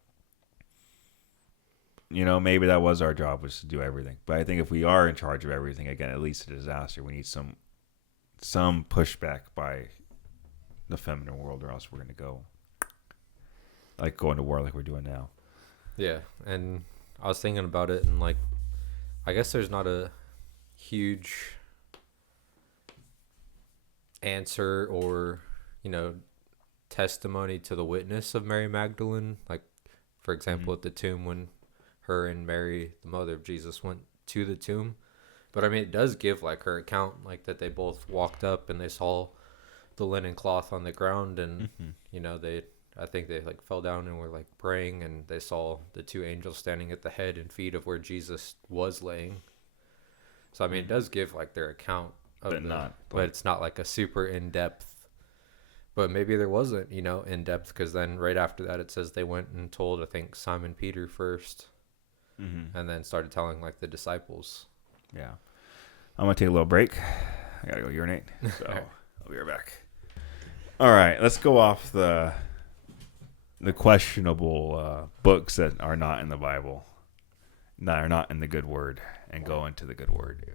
you know, maybe that was our job, was to do everything. But I think if we are in charge of everything, again, at least a disaster, we need some pushback by the feminine world, or else we're going to go into war like we're doing now. Yeah, and I was thinking about it, and, like, I guess there's not a huge answer or, you know, testimony to the witness of Mary Magdalene. Like, for example, at the tomb, when her and Mary, the mother of Jesus, went to the tomb. But, I mean, it does give, like, her account, like, that they both walked up and they saw the linen cloth on the ground, and, you know, I think they, like, fell down and were, like, praying, and they saw the two angels standing at the head and feet of where Jesus was laying. So, I mean, it does give, like, their account of but but it's not, like, a super in-depth, But maybe there wasn't, in depth, because then right after that it says they went and told, I think, Simon Peter first, and then started telling like the disciples. Yeah. I'm going to take a little break. I got to go urinate. So I'll be right back. All right. Let's go off the questionable books that are not in the Bible, that are not in the good word, and go into the good word, dude.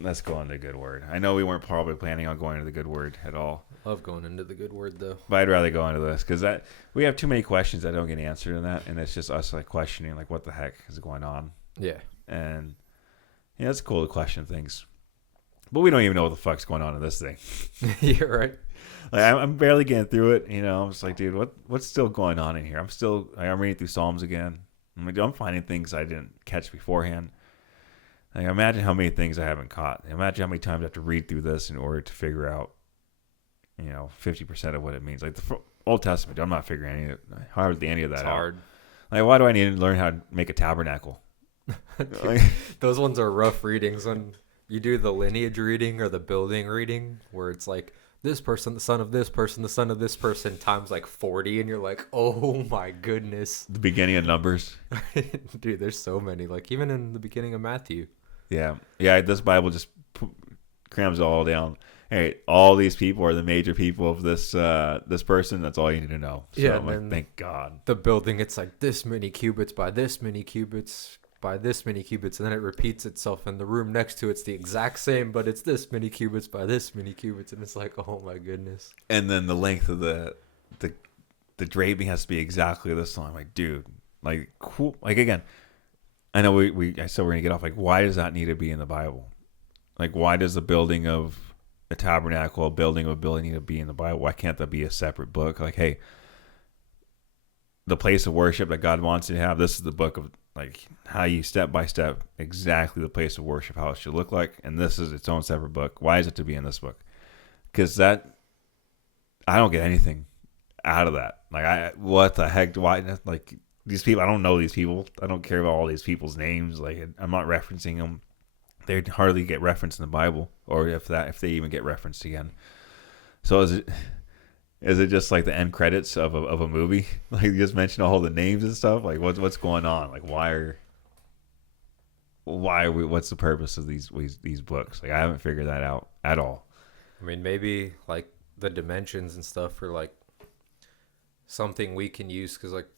Let's go into the good word. I know we weren't probably planning on going to the good word at all. Love going into the good word, though. But I'd rather go into this because we have too many questions that don't get answered in that, and it's just us like questioning like what the heck is going on. Yeah. And it's cool to question things, but we don't even know what the fuck's going on in this thing. You're right. Like I'm barely getting through it. I'm just like, dude, what's still going on in here? I'm reading through Psalms again. I'm finding things I didn't catch beforehand. Like, imagine how many things I haven't caught. Imagine how many times I have to read through this in order to figure out, 50% of what it means. Like the Old Testament, I'm not figuring hardly any of that It's out. hard. Like, why do I need to learn how to make a tabernacle? Dude, those ones are rough readings when you do the lineage reading or the building reading, where it's like this person, the son of this person, the son of this person, times like 40, and you're like, oh my goodness. The beginning of Numbers. Dude, there's so many. Like even in the beginning of Matthew. Yeah. This Bible just crams it all down. Hey, all these people are the major people of this person. That's all you need to know. So Yeah, I'm like, thank God. The building, it's like this many cubits by this many cubits by this many cubits, and then it repeats itself, and the room next to it's the exact same, but it's this many cubits by this many cubits, and it's like, oh my goodness. And then the length of the draping has to be exactly this long. I'm like, dude, like cool. Like again, I know I said we're gonna get off. Like, why does that need to be in the Bible? Like, why does the building of a tabernacle, a building of a building need to be in the Bible? Why can't that be a separate book? Like, hey, the place of worship that God wants you to have, this is the book of like how you step by step exactly the place of worship, how it should look like, and this is its own separate book. Why is it to be in this book? Because I don't get anything out of that. Like, what the heck? Why? Like, these people, I don't know these people. I don't care about all these people's names. Like, I'm not referencing them. They hardly get referenced in the Bible, or if they even get referenced again. So is it just like the end credits of a movie? Like, you just mention all the names and stuff. Like, what's going on? Like, why are we? What's the purpose of these books? Like, I haven't figured that out at all. I mean, maybe like the dimensions and stuff are like something we can use, because like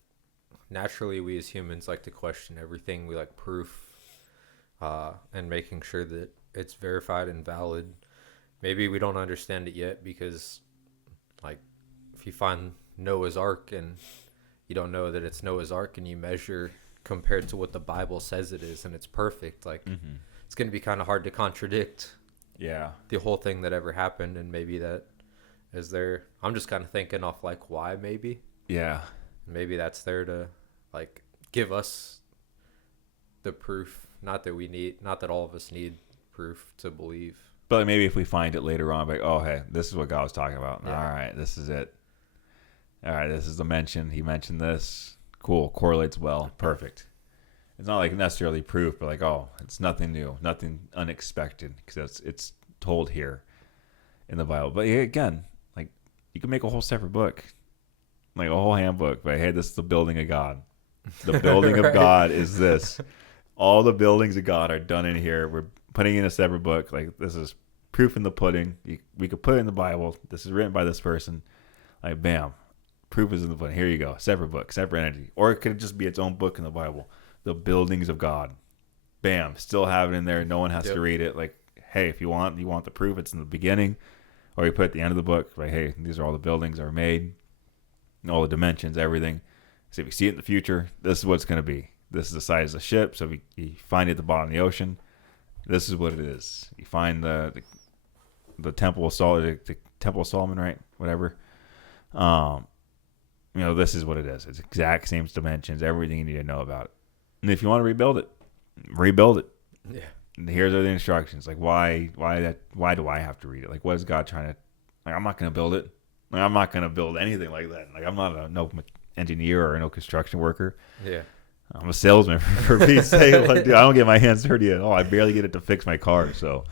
naturally we as humans like to question everything. We like proof, and making sure that it's verified and valid. Maybe we don't understand it yet because, like, if you find Noah's Ark and you don't know that it's Noah's Ark, and you measure compared to what the Bible says it is, and it's perfect, like, it's going to be kind of hard to contradict the whole thing that ever happened. And maybe that is there. I'm just kind of thinking off like why maybe. Yeah. Maybe that's there to like give us the proof. Not that all of us need proof to believe. But maybe if we find it later on, like, oh, hey, this is what God was talking about. Yeah. All right, this is it. All right, this is the mention. He mentioned this. Cool, correlates well. Perfect. It's not like necessarily proof, but like, oh, it's nothing new, nothing unexpected, because it's told here in the Bible. But again, like, you can make a whole separate book, like a whole handbook. But hey, this is the building of God. The building Right. of God is this. All the buildings of God are done in here. We're putting in a separate book. Like, this is proof in the pudding. We could put it in the Bible. This is written by this person. Like, bam, proof is in the pudding. Here you go. Separate book, separate entity. Or it could just be its own book in the Bible. The buildings of God. Bam, still have it in there. No one has to read it. Like, hey, if you want the proof, it's in the beginning. Or you put it at the end of the book. Like, hey, these are all the buildings that are made. All the dimensions, everything. So if you see it in the future, this is what it's going to be. This is the size of the ship. So if you find it at the bottom of the ocean, this is what it is. You find the Temple of Solomon, the Temple of Solomon, right? Whatever. This is what it is. It's exact same dimensions, everything you need to know about it. And if you want to rebuild it, rebuild it. Yeah. And here's are the instructions. Like, why do I have to read it? Like, what is God trying to? Like, I'm not going to build it. Like, I'm not going to build anything like that. Like, I'm not no engineer or no construction worker. Yeah. I'm a salesman for Pete's sake. Like, dude, I don't get my hands dirty at all. I barely get it to fix my car. So,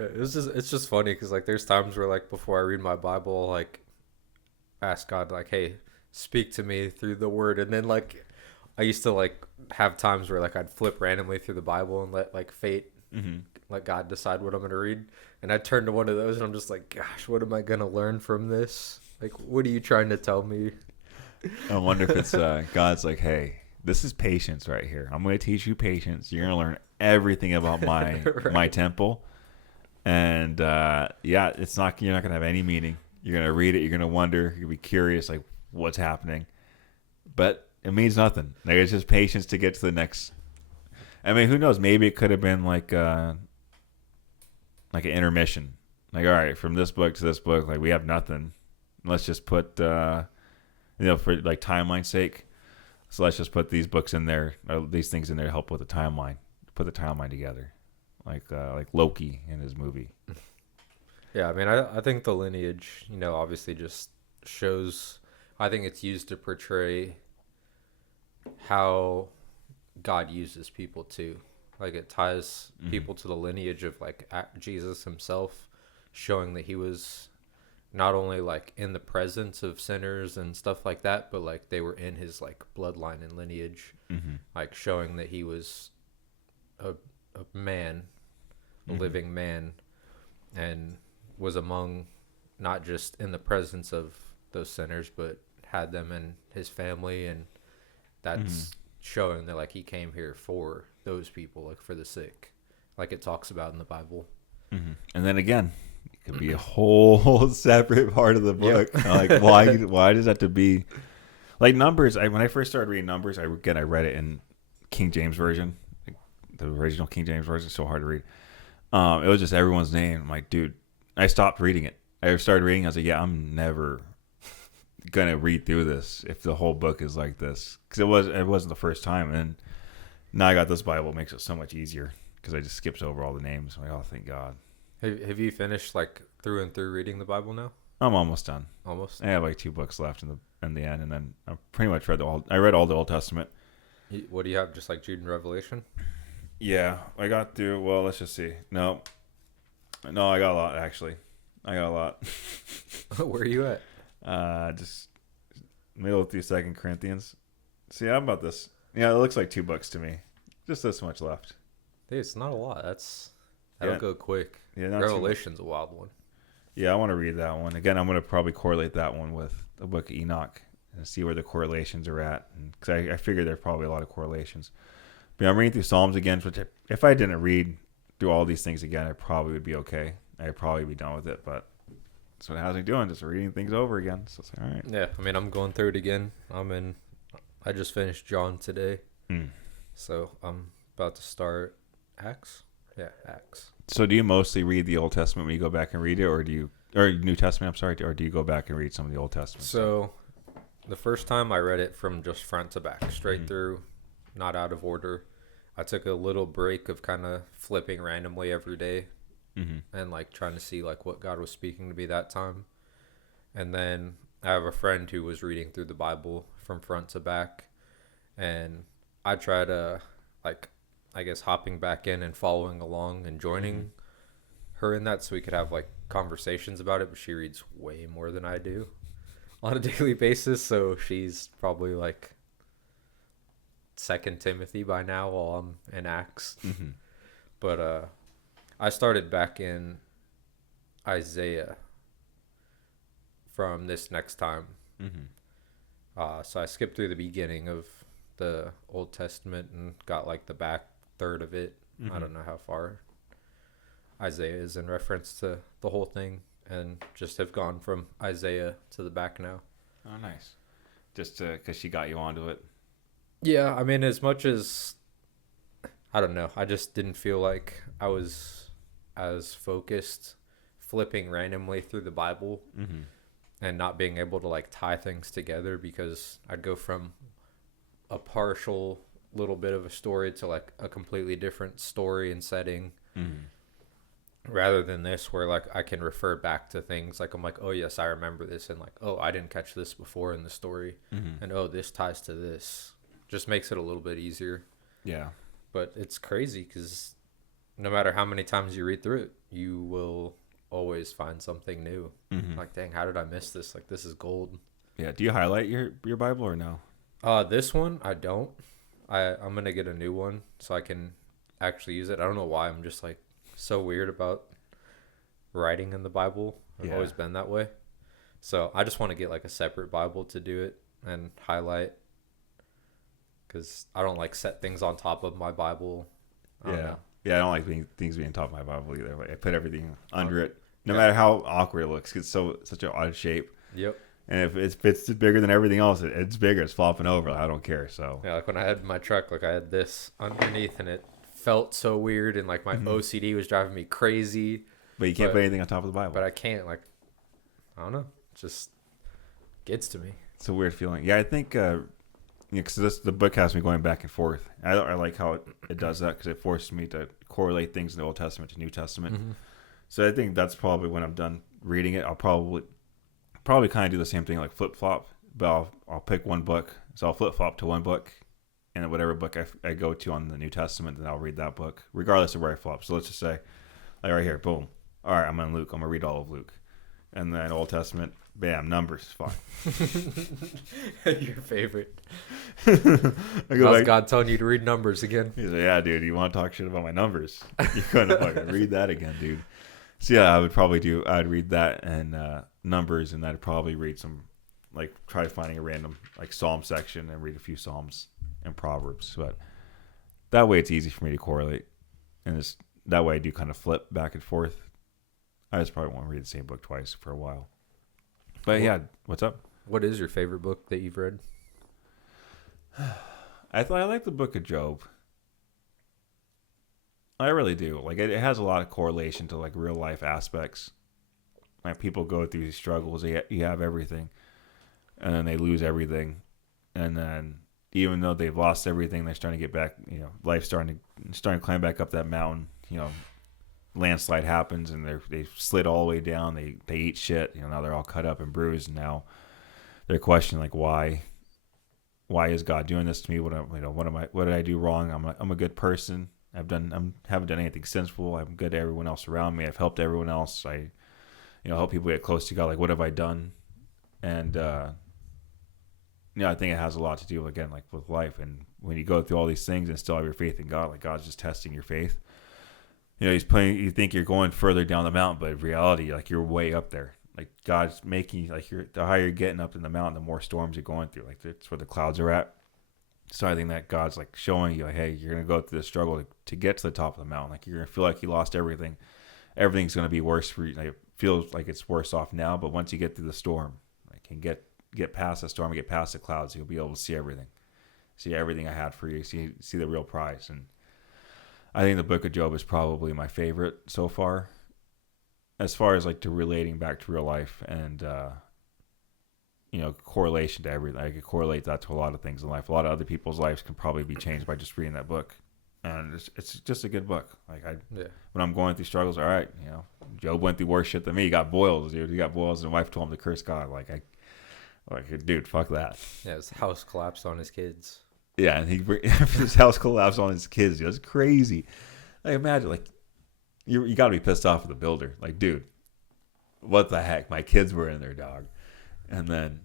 it's just funny because like there's times where like before I read my Bible, like ask God like, hey, speak to me through the Word, and then like I used to like have times where like I'd flip randomly through the Bible and let like fate, let God decide what I'm gonna read, and I'd turn to one of those and I'm just like, gosh, what am I gonna learn from this? Like, what are you trying to tell me? I wonder if it's God's like, hey, this is patience right here. I'm going to teach you patience. You're going to learn everything about my Right. my temple, and yeah, it's not. You're not going to have any meaning. You're going to read it. You're going to wonder. You're going to be curious, like what's happening, but it means nothing. Like it's just patience to get to the next. I mean, who knows? Maybe it could have been like an intermission. Like, all right, from this book to this book, like we have nothing. Let's just put, for like timeline's sake. So let's just put these books in there, or these things in there to help with the timeline. Put the timeline together, like Loki in his movie. Yeah, I mean, I think the lineage, obviously just shows. I think it's used to portray how God uses people too. Like it ties people to the lineage of like Jesus himself, showing that he was not only like in the presence of sinners and stuff like that, but like they were in his like bloodline and lineage, like showing that he was a man, a living man, and was among not just in the presence of those sinners, but had them in his family, and that's showing that like he came here for those people, like for the sick, like it talks about in the Bible. And then again, it could be a whole separate part of the book. Like why does that to be like Numbers? When I first started reading Numbers, I read it in King James version, like the original King James version. Is so hard to read. It was just everyone's name. I'm like, dude, I stopped reading it. I started reading. I was like, yeah, I'm never gonna read through this if the whole book is like this, because it wasn't the first time. And now I got this Bible, it makes it so much easier because I just skips over all the names. I'm like, oh, thank God. Have you finished like through and through reading the Bible now? I'm almost done. Almost. I have like 2 books left in the end, and then I pretty much I read all the Old Testament. What do you have? Just like Jude and Revelation? Yeah, I got through. Well, let's just see. No, I got a lot actually. I got a lot. Where are you at? Just middle through 2 Corinthians. See, how about this? Yeah, it looks like 2 books to me. Just this much left. Hey, it's not a lot. That'll go quick. Yeah, not Revelation's a wild one. Yeah, I want to read that one. Again, I'm going to probably correlate that one with the book of Enoch and see where the correlations are at. Because I figure there's probably a lot of correlations. But I'm reading through Psalms again. Which if I didn't read through all these things again, I probably would be okay. I'd probably be done with it. But that's what it has me doing, just reading things over again. So it's like, all right. Yeah, I mean, I'm going through it again. I just finished John today. So I'm about to start Acts. Yeah, Acts. So do you mostly read the Old Testament when you go back and read it, or New Testament? I'm sorry, or do you go back and read some of the Old Testament? So, the first time I read it from just front to back, straight through, not out of order. I took a little break of kind of flipping randomly every day, and like trying to see like what God was speaking to me that time. And then I have a friend who was reading through the Bible from front to back, and I try to like, I guess, hopping back in and following along and joining her in that so we could have like conversations about it. But she reads way more than I do on a daily basis, so she's probably like 2 Timothy by now while I'm in Acts. But I started back in Isaiah from this next time. So I skipped through the beginning of the Old Testament and got like the back third of it. I don't know how far Isaiah is in reference to the whole thing, and just have gone from Isaiah to the back now. Oh, nice. Just because she got you onto it. Yeah, I mean, as much as, I don't know, I just didn't feel like I was as focused flipping randomly through the Bible and not being able to like tie things together, because I'd go from a partial little bit of a story to like a completely different story and setting, rather than this where like I can refer back to things like I'm like, oh yes, I remember this, and like, oh, I didn't catch this before in the story, and oh, this ties to this. Just makes it a little bit easier. Yeah. But it's crazy because no matter how many times you read through it, you will always find something new. Mm-hmm. Like, dang, how did I miss this? Like, this is gold. Yeah. Do you highlight your Bible or no? This one I don't. I'm gonna get a new one so I can actually use it. I don't know why I'm just like so weird about writing in the Bible. I've always been that way. So I just want to get like a separate Bible to do it and highlight, because I don't like set things on top of my Bible. I don't know. Yeah, I don't like things being on top of my Bible either. Like I put everything under it, no matter how awkward it looks. It's such an odd shape. Yep. And if it's bigger than everything else, it's bigger. It's flopping over. I don't care. So yeah, like when I had my truck, like I had this underneath, and it felt so weird, and like my OCD was driving me crazy. But you can't put anything on top of the Bible. But I can't. Like, I don't know. It just gets to me. It's a weird feeling. Yeah, I think because the book has me going back and forth. I like how it does that, because it forces me to correlate things in the Old Testament to New Testament. Mm-hmm. So I think that's probably when I'm done reading it. I'll probably kind of do the same thing, like flip flop. But I'll pick one book, so I'll flip flop to one book, and then whatever book I go to on the New Testament, then I'll read that book, regardless of where I flop. So let's just say, like right here, boom. All right, I'm in Luke. I'm gonna read all of Luke, and then Old Testament, bam, Numbers. Fuck. Your favorite. How's God telling you to read Numbers again? He's like, yeah, dude, you want to talk shit about my numbers? You're gonna fucking read that again, dude. So yeah, I'd read that and Numbers, and I'd probably read some, like try finding a random like Psalm section and read a few Psalms and Proverbs. But that way it's easy for me to correlate, and that way I do kind of flip back and forth. I just probably won't read the same book twice for a while. But yeah, what's up? What is your favorite book that you've read? I like the book of Job. I really do. Like it has a lot of correlation to like real life aspects. Like people go through these struggles. You have everything, and then they lose everything, and then even though they've lost everything, they're starting to get back. You know, life's starting to climb back up that mountain. You know, landslide happens, and they slid all the way down. They eat shit. You know, now they're all cut up and bruised. And now they're questioning like why is God doing this to me? What did I do wrong? I'm a good person. I haven't done anything sinful. I'm good to everyone else around me. I've helped everyone else. I help people get close to God. Like, what have I done? And I think it has a lot to do again, like with life. And when you go through all these things and still have your faith in God, like God's just testing your faith. You know, you think you're going further down the mountain, but in reality, like you're way up there. Like God's making you, like the higher you're getting up in the mountain, the more storms you're going through. Like that's where the clouds are at. So I think that God's like showing you, like, hey, you're gonna go through the struggle to get to the top of the mountain. Like you're gonna feel like you lost everything. Everything's gonna be worse for you. Like, it feels like it's worse off now, but once you get through the storm, like and get past the storm, and get past the clouds, you'll be able to see everything. See everything I had for you. See the real prize. And I think the Book of Job is probably my favorite so far, as far as like to relating back to real life and correlation to everything. I could correlate that to a lot of things in life. A lot of other people's lives can probably be changed by just reading that book, and it's just a good book. Like when I'm going through struggles, all right, Job went through worse shit than me. He got boils, dude. He got boils, and the wife told him to curse God. Dude, fuck that. Yeah, his house collapsed on his kids. Yeah, and his house collapsed on his kids. Dude, that's crazy. Like imagine, like you got to be pissed off at the builder. Like, dude, what the heck? My kids were in there, dog. And then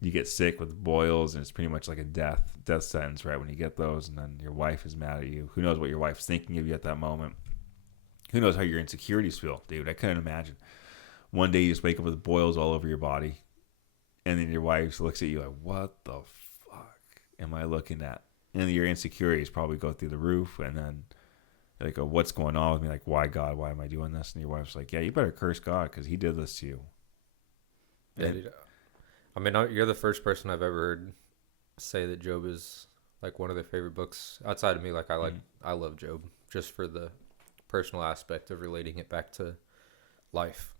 you get sick with boils, and it's pretty much like a death sentence, right? When you get those, and then your wife is mad at you. Who knows what your wife's thinking of you at that moment? Who knows how your insecurities feel, dude? I couldn't imagine. One day you just wake up with boils all over your body, and then your wife looks at you like, "What the fuck am I looking at?" And your insecurities probably go through the roof, and then they go, "What's going on with me? Like, why God? Why am I doing this?" And your wife's like, "Yeah, you better curse God because He did this to you." Yeah, dude. I mean, you're the first person I've ever heard say that Job is like one of their favorite books outside of me. Like I love Job just for the personal aspect of relating it back to life.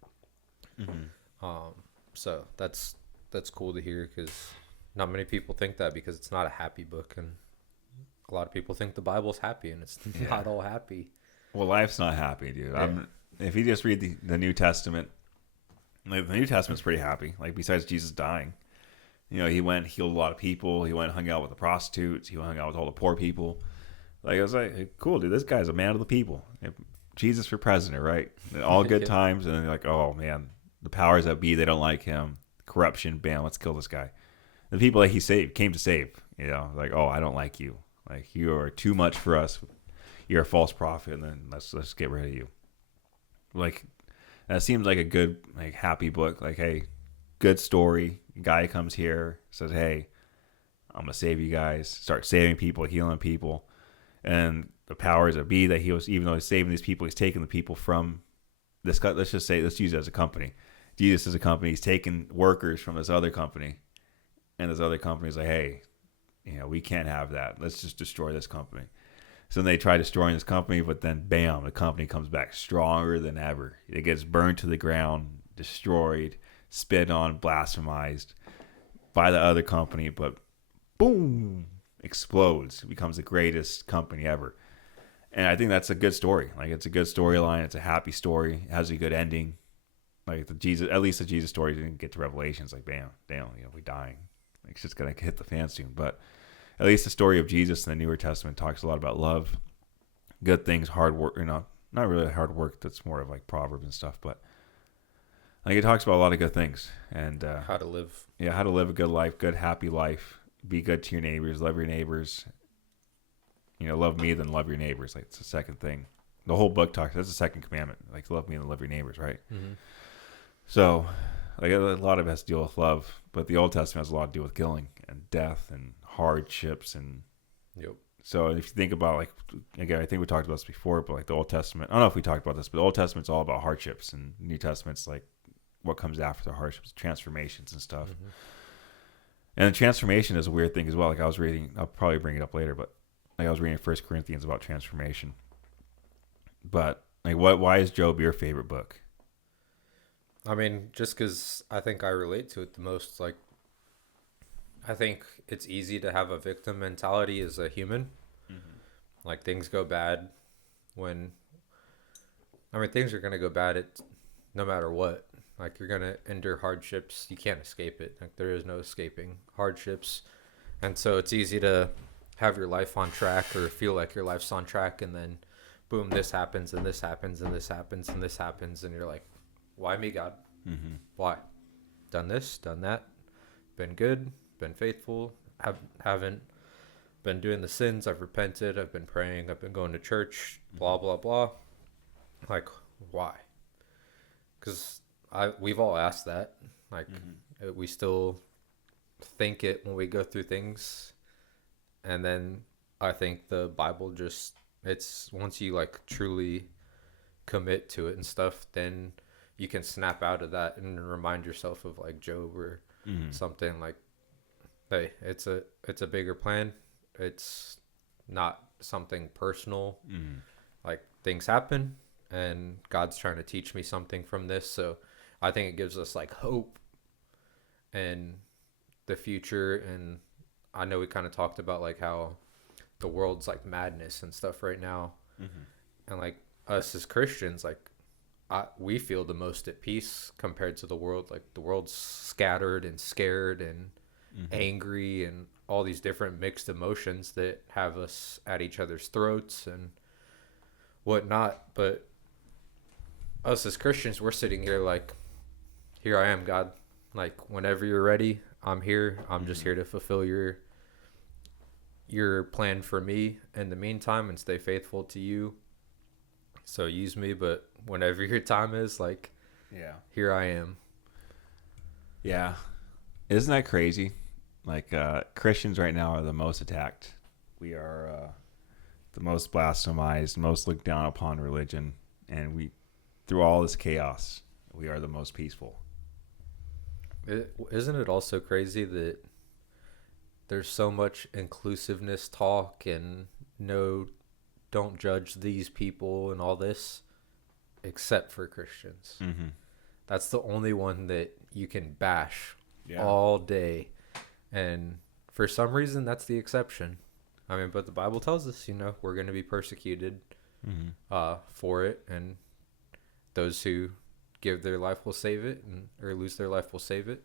Mm-hmm. So that's cool to hear, because not many people think that, because it's not a happy book, and a lot of people think the Bible's happy, and it's not all happy. Well, life's not happy, dude. Yeah. If you just read the New Testament. Like, the New Testament's pretty happy. Like, besides Jesus dying, he went, healed a lot of people. He went, hung out with the prostitutes. He hung out with all the poor people. Like I was like, hey, cool, dude. This guy's a man of the people. Jesus for president, right? And all good Yeah. times, and then you're like, oh man, the powers that be, they don't like him. Corruption, bam, let's kill this guy. The people that he saved came to save. Like, oh, I don't like you. Like, you are too much for us. You're a false prophet, and then let's get rid of you. Like, that seems like a good, like, happy book. Like, hey, good story. Guy comes here, says, hey, I'm gonna save you guys. Start saving people, healing people, and the powers that be that he was, even though he's saving these people, he's taking the people from this. Let's just say, let's use it as a company. Jesus is a company. He's taking workers from this other company, and this other company's like, hey, we can't have that. Let's just destroy this company. So then they try destroying this company, but then bam, the company comes back stronger than ever. It gets burned to the ground, destroyed, spit on, blasphemized by the other company, but boom, explodes. It becomes the greatest company ever. And I think that's a good story. Like, it's a good storyline. It's a happy story. It has a good ending. Like at least the Jesus story didn't get to Revelations. Like, bam, damn, we dying. Like, it's just gonna hit the fan soon. But at least the story of Jesus in the Newer Testament talks a lot about love, good things, hard work. Not really hard work. That's more of like Proverbs and stuff. But like, it talks about a lot of good things and How to live. yeah, how to live a good life, good happy life. Be good to your neighbors. Love your neighbors. Love me, then love your neighbors. Like, it's the second thing. The whole book talks. That's the second commandment. Like, love me and love your neighbors, right? Mm-hmm. So, like, a lot of it has to deal with love, but the Old Testament has a lot to do with killing and death and hardships. And Yep. so, if you think about, like, again, I think we talked about this before, but like the Old Testament, I don't know if we talked about this, but the Old Testament's all about hardships, and the New Testament's like what comes after the hardships, transformations and stuff. Mm-hmm. And the transformation is a weird thing as well. Like, I was reading, I'll probably bring it up later, but like, I was reading 1 Corinthians about transformation. But like, why is Job your favorite book? I mean, just because I think I relate to it the most. Like, I think it's easy to have a victim mentality as a human. Mm-hmm. Like, things go bad when, I mean, things are going to go bad no matter what. Like, you're going to endure hardships. You can't escape it. Like, there is no escaping hardships. And so it's easy to have your life on track or feel like your life's on track, and then boom, this happens and this happens and this happens and this happens, and you're like, why me, God? Mm-hmm. Why? Done this, done that, been good, been faithful, haven't been doing the sins, I've repented, I've been praying, I've been going to church, blah blah blah. Like, why? Because we've all asked that. Like, we still think it when we go through things. And then I think the Bible it's once you like truly commit to it and stuff, then you can snap out of that and remind yourself of like Job or something. Like, hey, it's a bigger plan. It's not something personal. Like, things happen and God's trying to teach me something from this. So I think it gives us like hope and the future. And I know we kind of talked about like how the world's like madness and stuff right now. And like, us as Christians, like, we feel the most at peace compared to the world. Like, the world's scattered and scared and angry and all these different mixed emotions that have us at each other's throats and whatnot. But us as Christians, we're sitting here like, here I am, God. Like, whenever you're ready, I'm here. I'm just here to fulfill your plan for me in the meantime and stay faithful to you. So use me, but whenever your time is, like, Yeah. here I am. Yeah. Isn't that crazy? Like, Christians right now are the most attacked. We are the most blasphemized, most looked down upon religion. And through all this chaos, we are the most peaceful. Isn't it also crazy that there's so much inclusiveness talk and don't judge these people and all this, except for Christians. That's the only one that you can bash all day. And for some reason, that's the exception. I mean, but the Bible tells us, we're going to be persecuted for it. And those who give their life will save it, or lose their life will save it.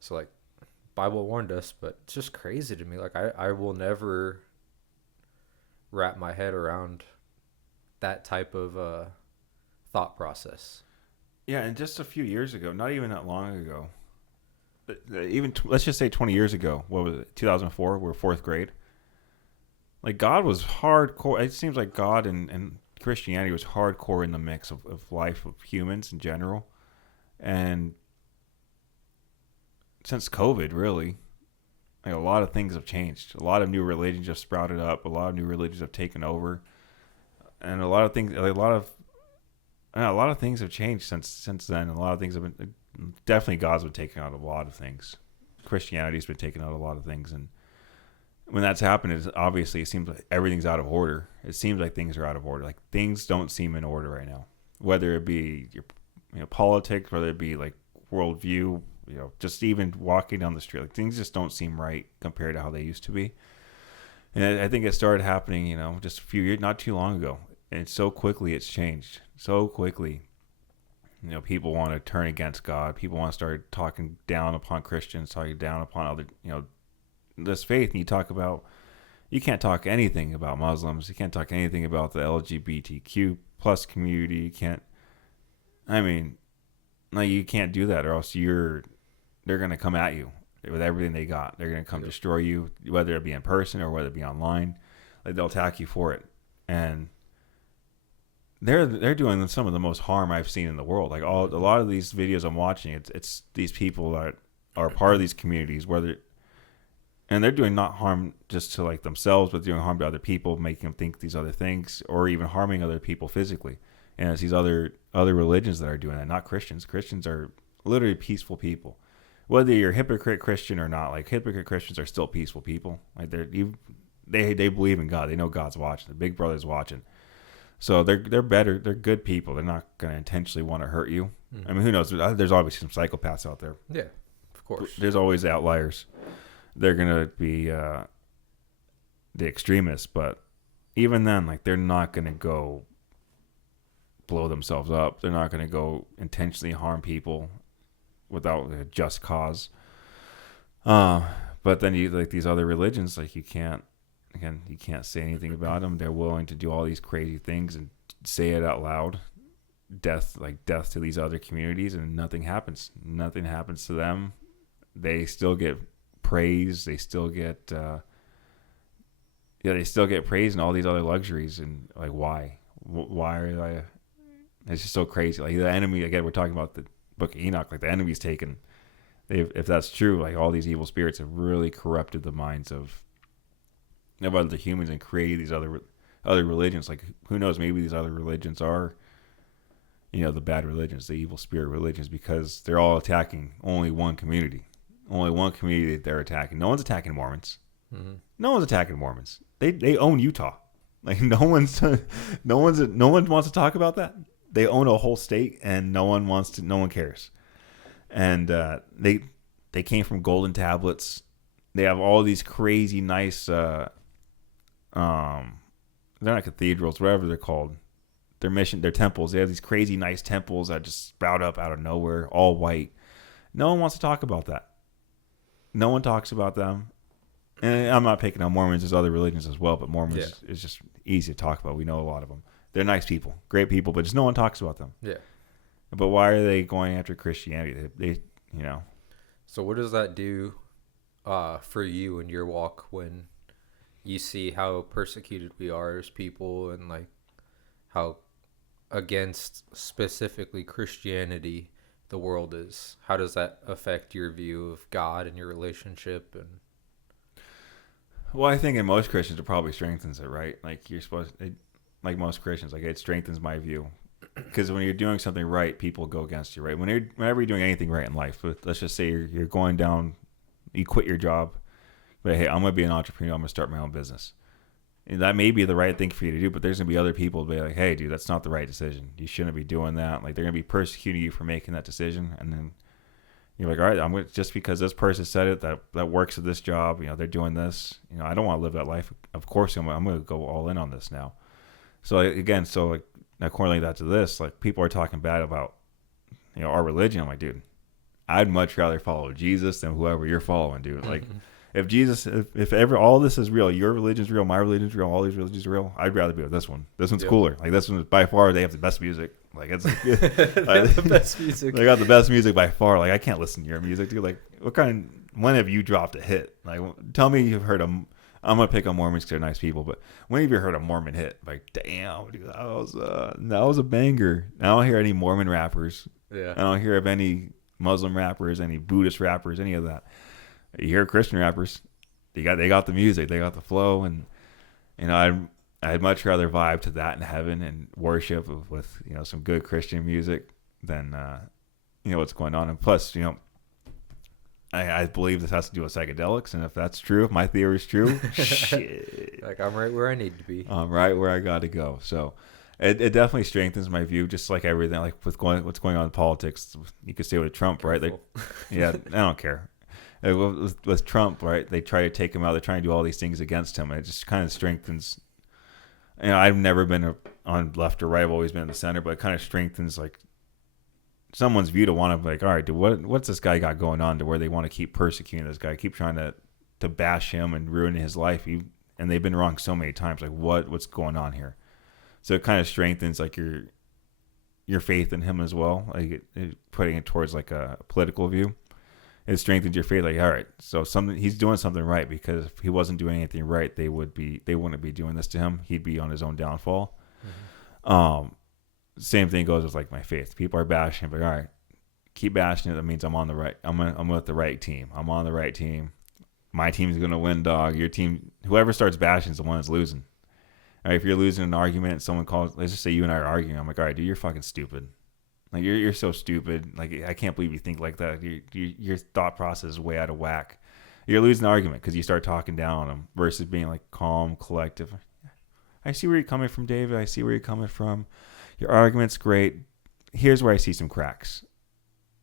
So, like, Bible warned us, but it's just crazy to me. Like, I will never wrap my head around that type of thought process. Yeah, and just a few years ago, not even that long ago, let's just say 20 years ago, what was it, 2004, we're fourth grade. Like, God was hardcore. It seems like God and Christianity was hardcore in the mix of life of humans in general. And since COVID, really, like, a lot of things have changed. A lot of new religions have sprouted up. A lot of new religions have taken over, and a lot of things, a lot of things have changed since then. A lot of things have been definitely God's been taking out a lot of things. Christianity's been taking out a lot of things, and when that's happened, is obviously it seems like everything's out of order. It seems like things are out of order. Like, things don't seem in order right now. Whether it be your politics, whether it be like worldview, just even walking down the street, like, things just don't seem right compared to how they used to be. And I think it started happening, just a few years, not too long ago. And so quickly it's changed. So quickly, people want to turn against God. People want to start talking down upon Christians, talking down upon other, this faith. And you can't talk anything about Muslims. You can't talk anything about the LGBTQ plus community. You can't, you can't do that, or else they're going to come at you with everything they got. They're going to come destroy you, whether it be in person or whether it be online. Like, they'll attack you for it. And they're doing some of the most harm I've seen in the world. Like, a lot of these videos I'm watching, it's these people that are part of these communities, and they're doing not harm just to like themselves, but doing harm to other people, making them think these other things, or even harming other people physically. And it's these other religions that are doing that, not Christians. Christians are literally peaceful people. Whether you're a hypocrite Christian or not, like, hypocrite Christians are still peaceful people. Like, they believe in God. They know God's watching. The Big Brother's watching. So they're better. They're good people. They're not going to intentionally want to hurt you. Mm-hmm. Who knows? There's obviously some psychopaths out there. Yeah, of course. There's always outliers. They're going to be the extremists. But even then, like, they're not going to go blow themselves up. They're not going to go intentionally harm people without a just cause. But then these other religions, like, you can't say anything about them. They're willing to do all these crazy things and say it out loud. Death to these other communities, and nothing happens. Nothing happens to them. They still get praise. They still get praise and all these other luxuries. And, like, why are they? It's just so crazy. Like, the enemy, again, we're talking about the Book of Enoch. Like, the enemy's taken. If that's true, like, all these evil spirits have really corrupted the minds of other humans and created these other religions. Like, who knows? Maybe these other religions are, the bad religions, the evil spirit religions, because they're all attacking only one community. Only one community that they're attacking. No one's attacking Mormons. Mm-hmm. No one's attacking Mormons. They own Utah. Like, no one wants to talk about that. They own a whole state, and no one cares. And they came from golden tablets. They have all these crazy nice they're not cathedrals, whatever they're called. Their temples. They have these crazy nice temples that just sprout up out of nowhere, all white. No one wants to talk about that. No one talks about them. And I'm not picking on Mormons. There's other religions as well, but Mormons is just easy to talk about. We know a lot of them. They're nice people, great people, but just no one talks about them. Yeah. But why are they going after Christianity? They So what does that do for you in your walk when you see how persecuted we are as people, and, like, how against specifically Christianity the world is? How does that affect your view of God and your relationship? And well, I think in most Christians it probably strengthens it, right? Like, like most Christians, like, it strengthens my view. Because when you're doing something right, people go against you, right? Whenever you're doing anything right in life, let's just say you're going down, you quit your job, but hey, I'm going to be an entrepreneur. I'm going to start my own business. And that may be the right thing for you to do, but there's going to be other people to be like, hey, dude, that's not the right decision. You shouldn't be doing that. Like, they're going to be persecuting you for making that decision. And then you're like, all right, just because this person said it, that works at this job, they're doing this. I don't want to live that life. Of course, I'm going to go all in on this now. So, again, now correlate that to this, like, people are talking bad about, our religion. I'm like, dude, I'd much rather follow Jesus than whoever you're following, dude. Like, If Jesus, if ever all this is real, your religion's real, my religion's real, all these religions are real, I'd rather be with this one. This one's cooler. Like this one, by far, they have the best music. Like it's the best music. They got the best music by far. Like I can't listen to your music, dude. Like when have you dropped a hit? Like tell me you've heard I'm gonna pick on Mormons because they're nice people, but when have you heard a Mormon hit? Like damn, dude, that was a banger. I don't hear any Mormon rappers. Yeah. I don't hear of any Muslim rappers, any Buddhist rappers, any of that. You hear Christian rappers, they got the music, they got the flow, and I'd much rather vibe to that in heaven and worship with some good Christian music than what's going on. And plus, I believe this has to do with psychedelics, and if that's true, if my theory is true, shit, like I'm right where I need to be. I'm right where I got to go. So it definitely strengthens my view, just like everything, like what's going on in politics. You could say with Trump, right? I don't care. With Trump, right? They try to take him out. They're trying to do all these things against him, and it just kind of strengthens. I've never been on left or right. I've always been in the center, but it kind of strengthens like someone's view to want to like, all right, dude, what's this guy got going on to where they want to keep persecuting this guy, keep trying to bash him and ruin his life. And they've been wrong so many times. Like what's going on here? So it kind of strengthens like your faith in him as well. Like putting it towards like a political view. It strengthens your faith. Like, all right, so he's doing something right, because if he wasn't doing anything right, they wouldn't be doing this to him. He'd be on his own downfall. Mm-hmm. Same thing goes with like my faith. People are bashing, but all right, keep bashing it. That means I'm on the right. I'm with the right team. I'm on the right team. My team's gonna win, dog. Your team, whoever starts bashing is the one that's losing. All right, if you're losing an argument, someone calls. Let's just say you and I are arguing. I'm like, all right, dude, you're fucking stupid. Like you're so stupid. Like I can't believe you think like that. Your thought process is way out of whack. You're losing the argument because you start talking down on them versus being like calm, collective. I see where you're coming from, David. I see where you're coming from. Your argument's great. Here's where I see some cracks.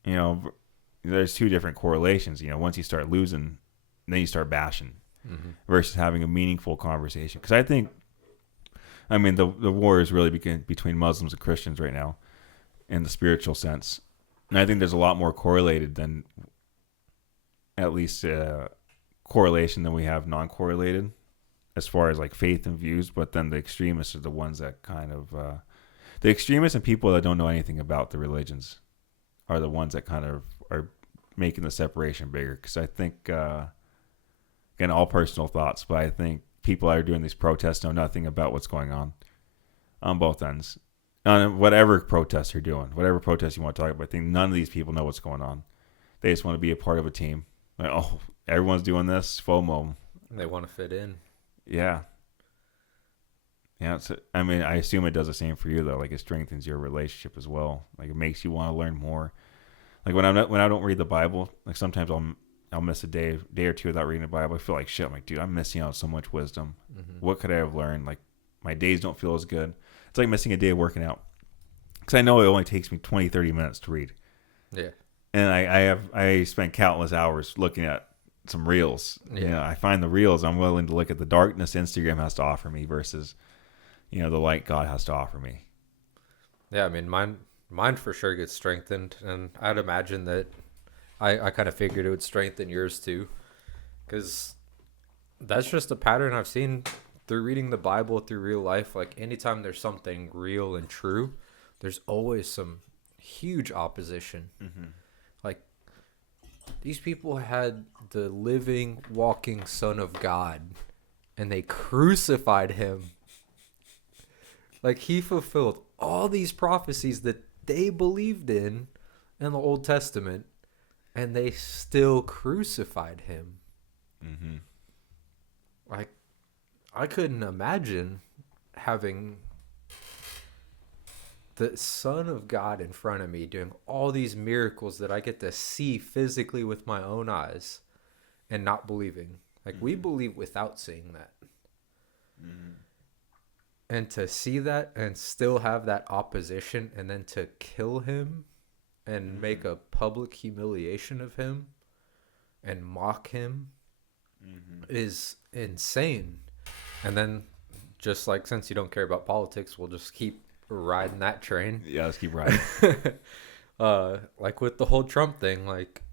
There's two different correlations. Once you start losing, then you start bashing, mm-hmm. versus having a meaningful conversation. Because the war is really between Muslims and Christians right now, in the spiritual sense. And I think there's a lot more correlated than, at least correlation than we have non-correlated as far as like faith and views. But then the extremists are the ones that kind of, the extremists and people that don't know anything about the religions are the ones that kind of are making the separation bigger. Because I think, again, all personal thoughts, but I think people that are doing these protests know nothing about what's going on both ends. Whatever protests you're doing, whatever protests you want to talk about, I think none of these people know what's going on. They just want to be a part of a team. Like, oh, everyone's doing this, FOMO. They want to fit in. Yeah. Yeah. I assume it does the same for you though. Like it strengthens your relationship as well. Like it makes you want to learn more. Like when I don't read the Bible, like sometimes I'll miss a day or two without reading the Bible. I feel like shit. I'm like, dude, I'm missing out on so much wisdom. Mm-hmm. What could I have learned? Like my days don't feel as good. It's like missing a day of working out. Because I know it only takes me 20, 30 minutes to read. Yeah. And I spent countless hours looking at some reels. Yeah. I find the reels, I'm willing to look at the darkness Instagram has to offer me versus, the light God has to offer me. Yeah, mine for sure gets strengthened. And I'd imagine that I kind of figured it would strengthen yours too. Because that's just a pattern I've seen through reading the Bible, through real life. Like anytime there's something real and true, there's always some huge opposition. Mm-hmm. Like these people had the living, walking Son of God, and they crucified him. Like he fulfilled all these prophecies that they believed in the Old Testament, and they still crucified him. Mm-hmm. Like I couldn't imagine having the Son of God in front of me doing all these miracles that I get to see physically with my own eyes and not believing. Like we believe without seeing that. Mm-hmm. And to see that and still have that opposition and then to kill him and make a public humiliation of him and mock him is insane. And then just like, since you don't care about politics, we'll just keep riding that train. Yeah, let's keep riding. Like with the whole Trump thing, like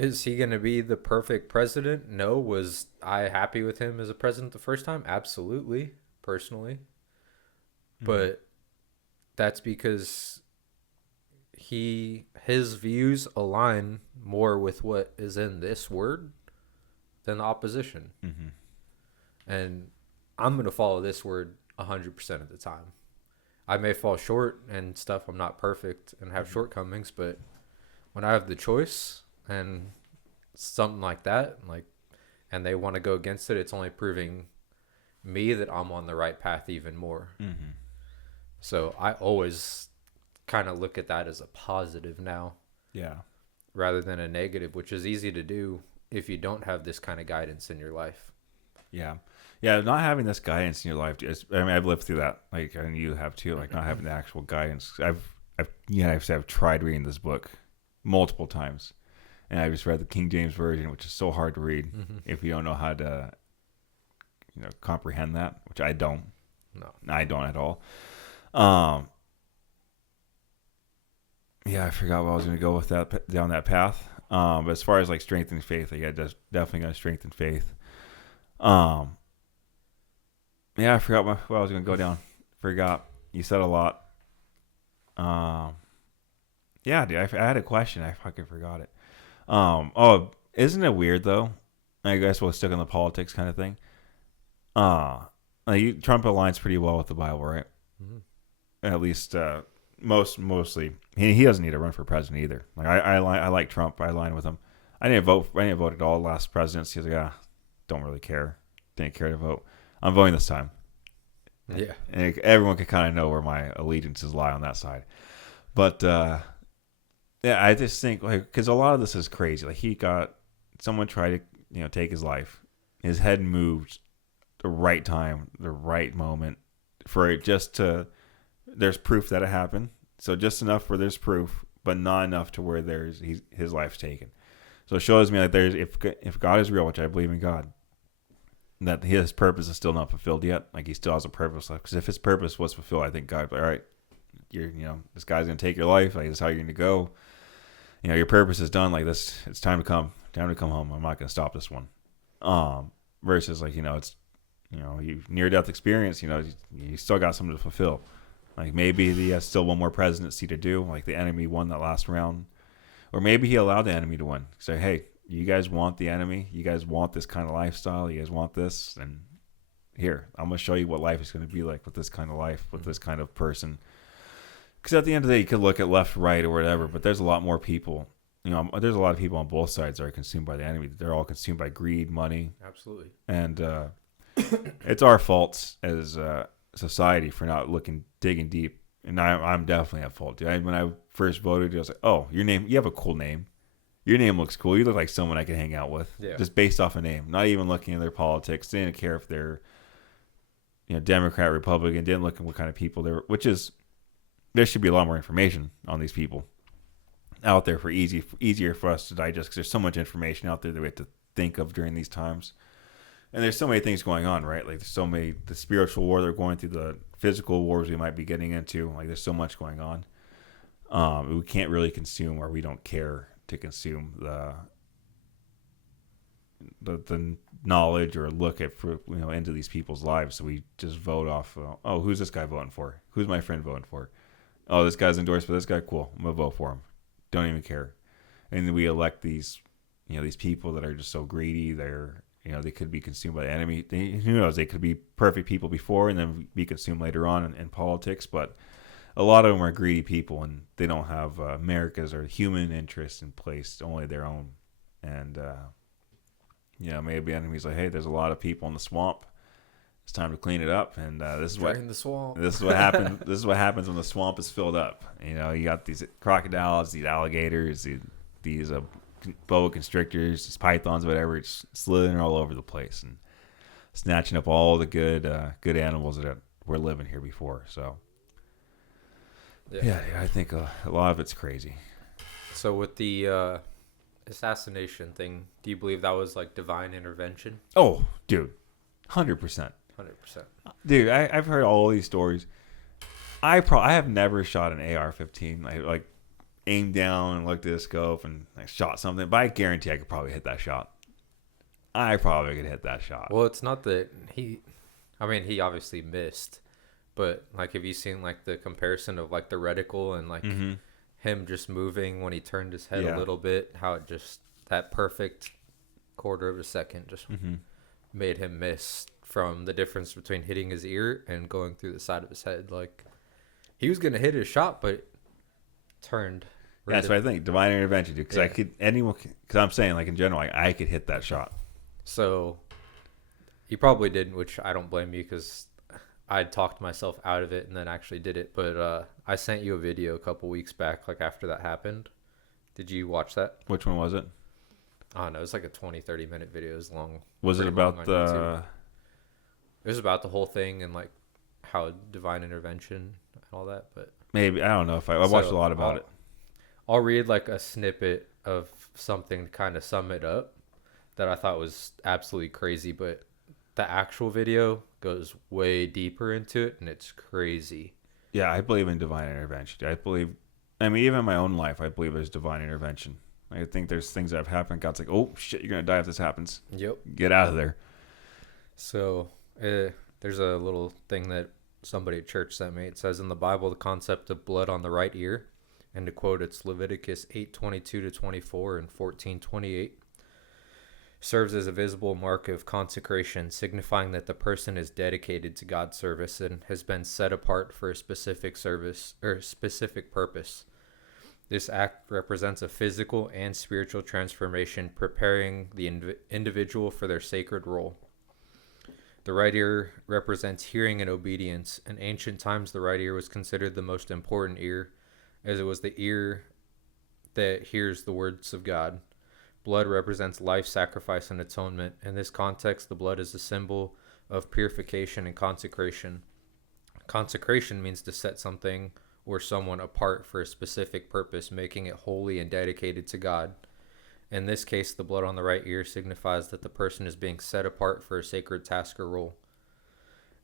Is he going to be the perfect president? No. Was I happy with him as a president the first time? Absolutely, personally. But that's because his views align more with what is in this word than the opposition. Mm-hmm. And I'm going to follow this word 100% of the time. I may fall short and stuff. I'm not perfect and have shortcomings, but when I have the choice and something like that, like, and they want to go against it, it's only proving me that I'm on the right path even more. Mm-hmm. So I always kind of look at that as a positive now. Yeah. Rather than a negative, which is easy to do if you don't have this kind of guidance in your life. Yeah. Yeah, not having this guidance in your life. I mean, I've lived through that. Like, and you have too. Like, not having the actual guidance. I've tried reading this book multiple times, and I just read the King James version, which is so hard to read if you don't know how to, comprehend that. Which I don't. No, I don't at all. Yeah, I forgot what I was going to go with that down that path. But as far as like strengthening faith, like, yeah, definitely going to strengthen faith. Yeah, I forgot what I was going to go down. Forgot. You said a lot. Yeah, dude, I had a question. I fucking forgot it. Isn't it weird though? I guess we'll stick on the politics kind of thing. Trump aligns pretty well with the Bible, right? Mm-hmm. At least, mostly. He doesn't need to run for president either. Like I like Trump. I align with him. I didn't vote at all last presidency. He was like, don't really care. Didn't care to vote. I'm voting this time. Yeah. And everyone can kind of know where my allegiances lie on that side. But, yeah, I just think, like, because a lot of this is crazy. Like, someone tried to, take his life. His head moved the right time, the right moment for it there's proof that it happened. So just enough where there's proof, but not enough to where his life's taken. So it shows me like if God is real, which I believe in God, that his purpose is still not fulfilled yet. Like, he still has a purpose left. Because if his purpose was fulfilled, I think God, all right, this guy's gonna take your life. Like, this is how you're gonna go. Your purpose is done. Like, this, it's time to come home. I'm not gonna stop this one. Versus like, it's, you near death experience. You still got something to fulfill. Like, maybe he has still one more presidency to do. Like, the enemy won that last round, or maybe he allowed the enemy to win. Say, hey, you guys want the enemy? You guys want this kind of lifestyle? You guys want this? And here, I'm going to show you what life is going to be like with this kind of life, with this kind of person. Because at the end of the day, you could look at left, right, or whatever, but there's a lot more people. There's a lot of people on both sides that are consumed by the enemy. They're all consumed by greed, money. Absolutely. And it's our faults as society for not digging deep. And I'm definitely at fault, dude. When I first voted, I was like, oh, you have a cool name. Your name looks cool. You look like someone I can hang out with. Yeah. Just based off a name. Not even looking at their politics. Didn't care if they're, Democrat, Republican. Didn't look at what kind of people they were. There should be a lot more information on these people out there for easier for us to digest, because there's so much information out there that we have to think of during these times. And there's so many things going on, right? Like, there's so many, the spiritual war they're going through, the physical wars we might be getting into. Like, there's so much going on. We can't really consume, or we don't care to consume the knowledge or look at into these people's lives. So we just vote off. Who's this guy voting for? Who's my friend voting for? Oh, this guy's endorsed for this guy. Cool, I'm gonna vote for him. Don't even care. And then we elect these people that are just so greedy. They could be consumed by the enemy. Who knows? They could be perfect people before and then be consumed later on in politics. But a lot of them are greedy people, and they don't have America's or human interests in place, only their own. And maybe the enemy's like, hey, there's a lot of people in the swamp. It's time to clean it up. And this is the swamp. This is what happens. This is what happens when the swamp is filled up. You got these crocodiles, these alligators, these boa constrictors, these pythons, whatever. It's slithering all over the place and snatching up all the good animals that were living here before. So. Yeah, I think a lot of it's crazy. So with the assassination thing, do you believe that was like divine intervention? Oh, dude, 100%. 100%. Dude, I've heard all these stories. I have never shot an AR-15. Like aimed down and looked at the scope and I shot something. But I guarantee I could probably hit that shot. I probably could hit that shot. Well, it's not that I mean, he obviously missed, but like, have you seen like the comparison of like the reticle and like him just moving when he turned his head a little bit? How it just that perfect quarter of a second just made him miss from the difference between hitting his ear and going through the side of his head. Like, he was gonna hit his shot, but turned. Yeah, that's what I think. Divine intervention, dude. Because because I'm saying, like, in general, like, I could hit that shot. So you probably didn't, which I don't blame you, because I talked myself out of it and then actually did it. But I sent you a video a couple weeks back, like after that happened. Did you watch that? Which one was it? I don't know. It was like a 20-30 minute video. It was long. Was it about the... It was about the whole thing and like how divine intervention and all that. But maybe. I don't know if I watched a lot about it. I'll read like a snippet of something to kind of sum it up that I thought was absolutely crazy, but the actual video goes way deeper into it, and it's crazy. Yeah, I believe in divine intervention. I mean, even in my own life, I believe there's divine intervention. I think there's things that have happened. God's like, oh, shit, you're going to die if this happens. Yep. Get out of there. So there's a little thing that somebody at church sent me. It says in the Bible, the concept of blood on the right ear, and to quote, it's Leviticus 8:22-24 and 14:28, serves as a visible mark of consecration, signifying that the person is dedicated to God's service and has been set apart for a specific service or specific purpose. This act represents a physical and spiritual transformation, preparing the individual for their sacred role. The right ear represents hearing and obedience. In ancient times, the right ear was considered the most important ear, as it was the ear that hears the words of God. Blood represents life, sacrifice, and atonement. In this context, the blood is a symbol of purification and consecration. Consecration means to set something or someone apart for a specific purpose, making it holy and dedicated to God. In this case, the blood on the right ear signifies that the person is being set apart for a sacred task or role.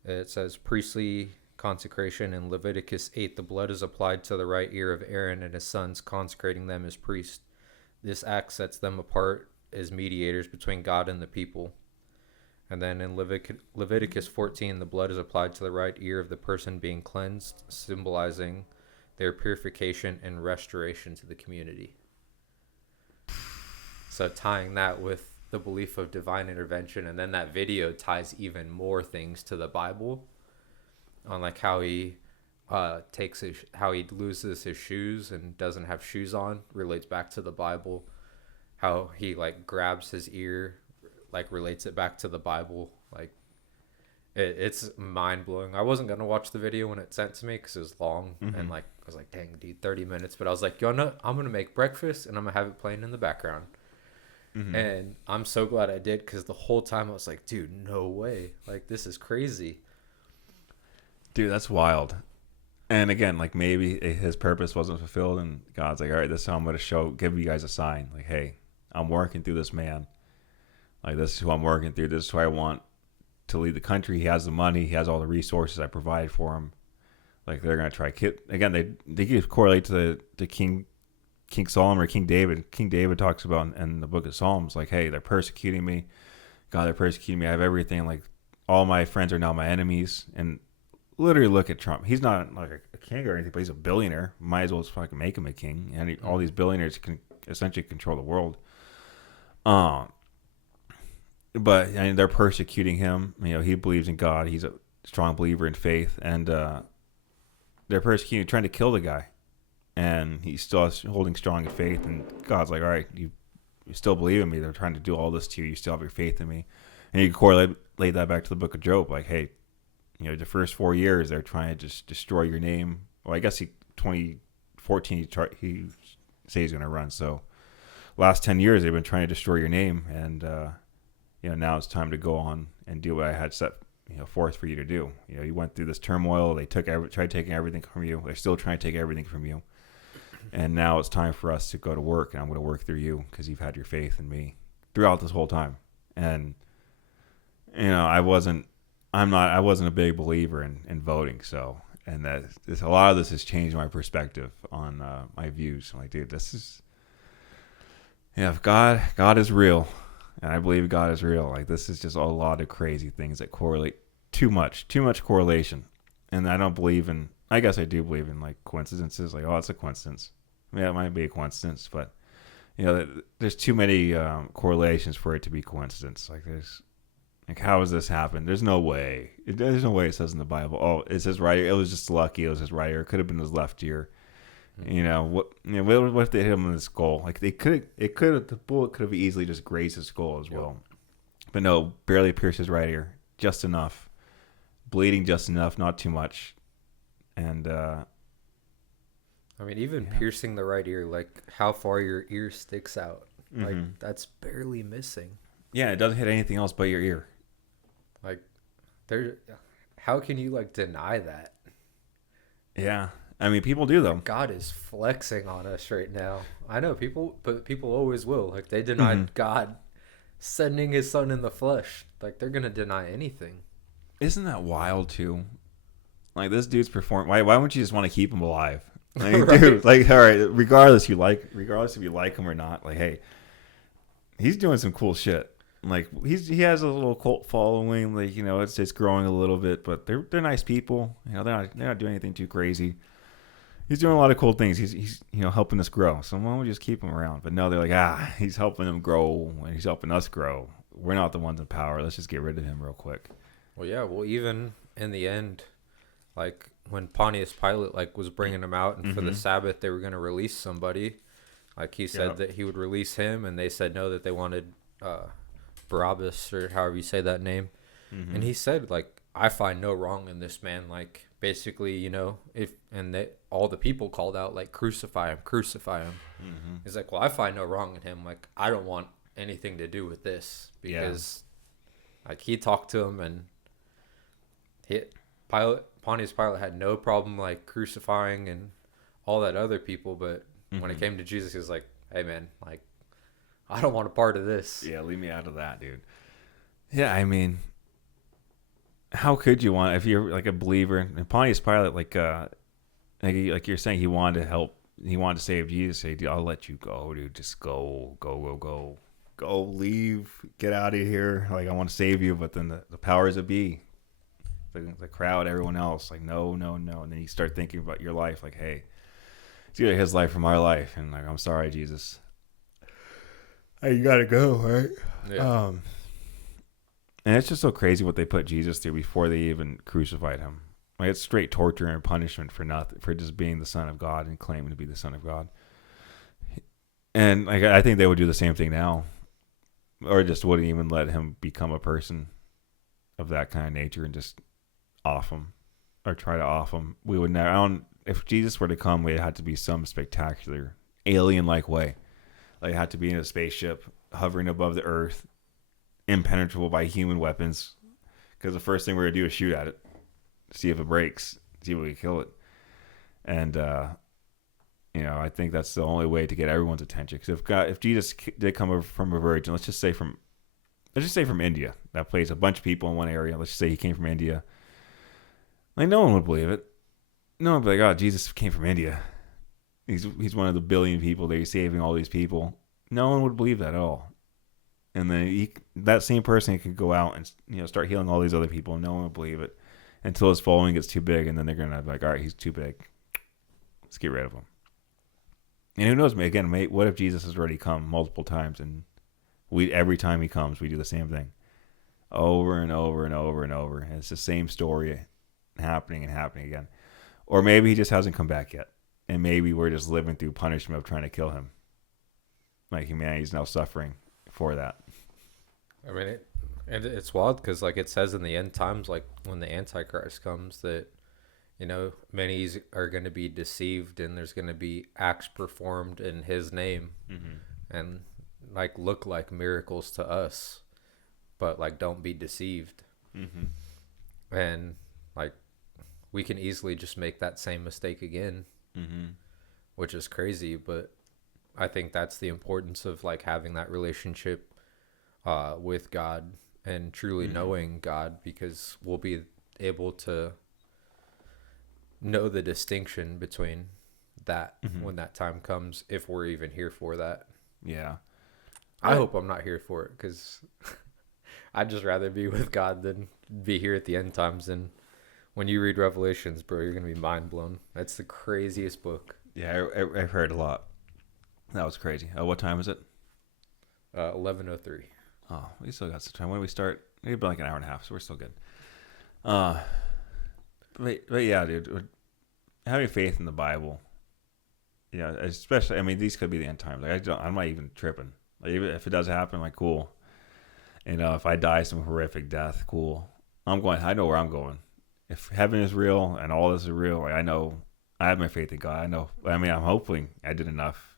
It says priestly consecration in Leviticus 8, the blood is applied to the right ear of Aaron and his sons, consecrating them as priests. This act sets them apart as mediators between God and the people. And then in Leviticus 14, the blood is applied to the right ear of the person being cleansed, symbolizing their purification and restoration to the community. So tying that with the belief of divine intervention, and then that video ties even more things to the Bible on like how he how he loses his shoes and doesn't have shoes on, relates back to the Bible. How he like grabs his ear, like relates it back to the Bible. Like it's mind blowing. I wasn't gonna watch the video when it sent to me because it was long and like I was like, dang dude, 30 minutes. But I was like, I'm gonna make breakfast and I'm gonna have it playing in the background. And I'm so glad I did, because the whole time I was like, dude, no way, like this is crazy. Dude, that's wild. And again, like maybe his purpose wasn't fulfilled, and God's like, all right, this is how I'm going to give you guys a sign. Like, hey, I'm working through this man. Like, this is who I'm working through. This is who I want to lead the country. He has the money. He has all the resources. I provide for him. Like, they're going to try. Again, they could correlate to the King Solomon or King David. King David talks about in the book of Psalms, like, hey, they're persecuting me. God, they're persecuting me. I have everything. Like, all my friends are now my enemies. And literally look at Trump. He's not like a king or anything, but he's a billionaire. Might as well just fucking make him a king. And all these billionaires can essentially control the world. But I mean, they're persecuting him. You know, he believes in God. He's a strong believer in faith, and they're persecuting, trying to kill the guy. And he's still holding strong in faith. And God's like, all right, you still believe in me. They're trying to do all this to you. You still have your faith in me. And you can correlate that back to the book of Job. Like, hey, you know, the first 4 years, they're trying to just destroy your name. Well, I guess 2014, he says he's going to run. So last 10 years, they've been trying to destroy your name. And, you know, now it's time to go on and do what I had set, you know, forth for you to do. You know, you went through this turmoil. They tried taking everything from you. They're still trying to take everything from you. And now it's time for us to go to work, and I'm going to work through you because you've had your faith in me throughout this whole time. And, you know, I wasn't a big believer in voting. So and that a lot of this has changed my perspective on my views. I'm like, dude, this is if God is real, and I believe God is real. Like this is just a lot of crazy things that correlate too much correlation, and I don't believe in. I guess I do believe in like coincidences. Like, oh, it's a coincidence. Yeah, it might be a coincidence, but there's too many correlations for it to be coincidence. Like, how has this happened? There's no way. There's no way it says in the Bible. Oh, it says right ear. It was just lucky. It was his right ear. It could have been his left ear. What if they hit him in the skull? Like the bullet could have easily just grazed his skull as well. But no, barely pierced his right ear. Just enough. Bleeding just enough, not too much. And I mean, even piercing the right ear, like how far your ear sticks out, like that's barely missing. Yeah, it doesn't hit anything else but your ear. Like, how can you like deny that? Yeah, I mean, people do though. God is flexing on us right now. I know people, but people always will. Like they denied God sending His Son in the flesh. Like they're gonna deny anything. Isn't that wild too? Like this dude's performing. Why wouldn't you just want to keep him alive? Like, right. Dude, like all right, regardless if you like him or not, like hey, he's doing some cool shit. Like he has a little cult following. Like it's growing a little bit, but they're nice people. They're not doing anything too crazy. He's doing a lot of cool things. He's helping us grow. So why don't we just keep him around? But no, they're like he's helping them grow and he's helping us grow. We're not the ones in power. Let's just get rid of him real quick. Well, yeah. Well, even in the end, like when Pontius Pilate like was bringing him out, and for the Sabbath they were going to release somebody, like he said that he would release him, and they said no, that they wanted Barabbas, or however you say that name. And he said, like, I find no wrong in this man. Like basically, all the people called out like, crucify him. He's like, well, I find no wrong in him. Like I don't want anything to do with this, because like he talked to him, and Pontius Pilate had no problem like crucifying and all that other people, but when it came to Jesus, he was like, hey man, like I don't want a part of this. Yeah, leave me out of that, dude. Yeah, I mean, how could you want, if you're like a believer, and Pontius Pilate, like you're saying, he wanted to help, he wanted to save Jesus. Say, I'll let you go, dude. Just go, leave, get out of here. Like I want to save you, but then the powers that be, the crowd, everyone else, like no, and then you start thinking about your life, like hey, it's either his life or my life, and like I'm sorry, Jesus. Hey, you gotta go, right? Yeah. And it's just so crazy what they put Jesus through before they even crucified him. Like it's straight torture and punishment for nothing, for just being the Son of God and claiming to be the Son of God. And like I think they would do the same thing now, or just wouldn't even let him become a person of that kind of nature and just off him or try to off him. We would never. If Jesus were to come, it had to be some spectacular alien-like way. Like it had to be in a spaceship hovering above the earth, impenetrable by human weapons, because the first thing we're gonna do is shoot at it, see if it breaks, see if we can kill it. And I think that's the only way to get everyone's attention. Because if Jesus did come over from a virgin, let's just say from India, that plays a bunch of people in one area. Let's just say he came from India. Like no one would believe it. No one would be like, oh, Jesus came from India. He's one of the billion people that he's saving all these people. No one would believe that at all. And then that same person could go out and start healing all these other people, and no one would believe it until his following gets too big, and then they're gonna be like, all right, he's too big. Let's get rid of him. And who knows? Again, what if Jesus has already come multiple times, and every time he comes, we do the same thing, over and over and over and over, and it's the same story happening again. Or maybe he just hasn't come back yet, and maybe we're just living through punishment of trying to kill him. Like humanity's now suffering for that. I mean, it's wild because like it says in the end times, like when the Antichrist comes, that many are going to be deceived, and there's going to be acts performed in his name, and like look like miracles to us, but like don't be deceived. And like we can easily just make that same mistake again, which is crazy. But I think that's the importance of like having that relationship with God and truly knowing God, because we'll be able to know the distinction between that Mm-hmm. when that time comes, if we're even here for that. Yeah. I hope I'm not here for it, because I'd just rather be with God than be here at the end times. And when you read Revelations, bro, you're gonna be mind blown. That's the craziest book. Yeah, I've heard a lot. That was crazy. What time is it? 11:03. Oh, we still got some time. When do we start? Maybe like an hour and a half, so we're still good. Uh, but yeah, dude, having faith in the Bible, yeah, especially. I mean, these could be the end times. Like, I'm not even tripping. Like, even if it does happen, like, cool. You know, if I die some horrific death, cool. I'm going. I know where I'm going. If heaven is real and all this is real, like, I know. I have my faith in God. I know. I mean, I'm hoping I did enough.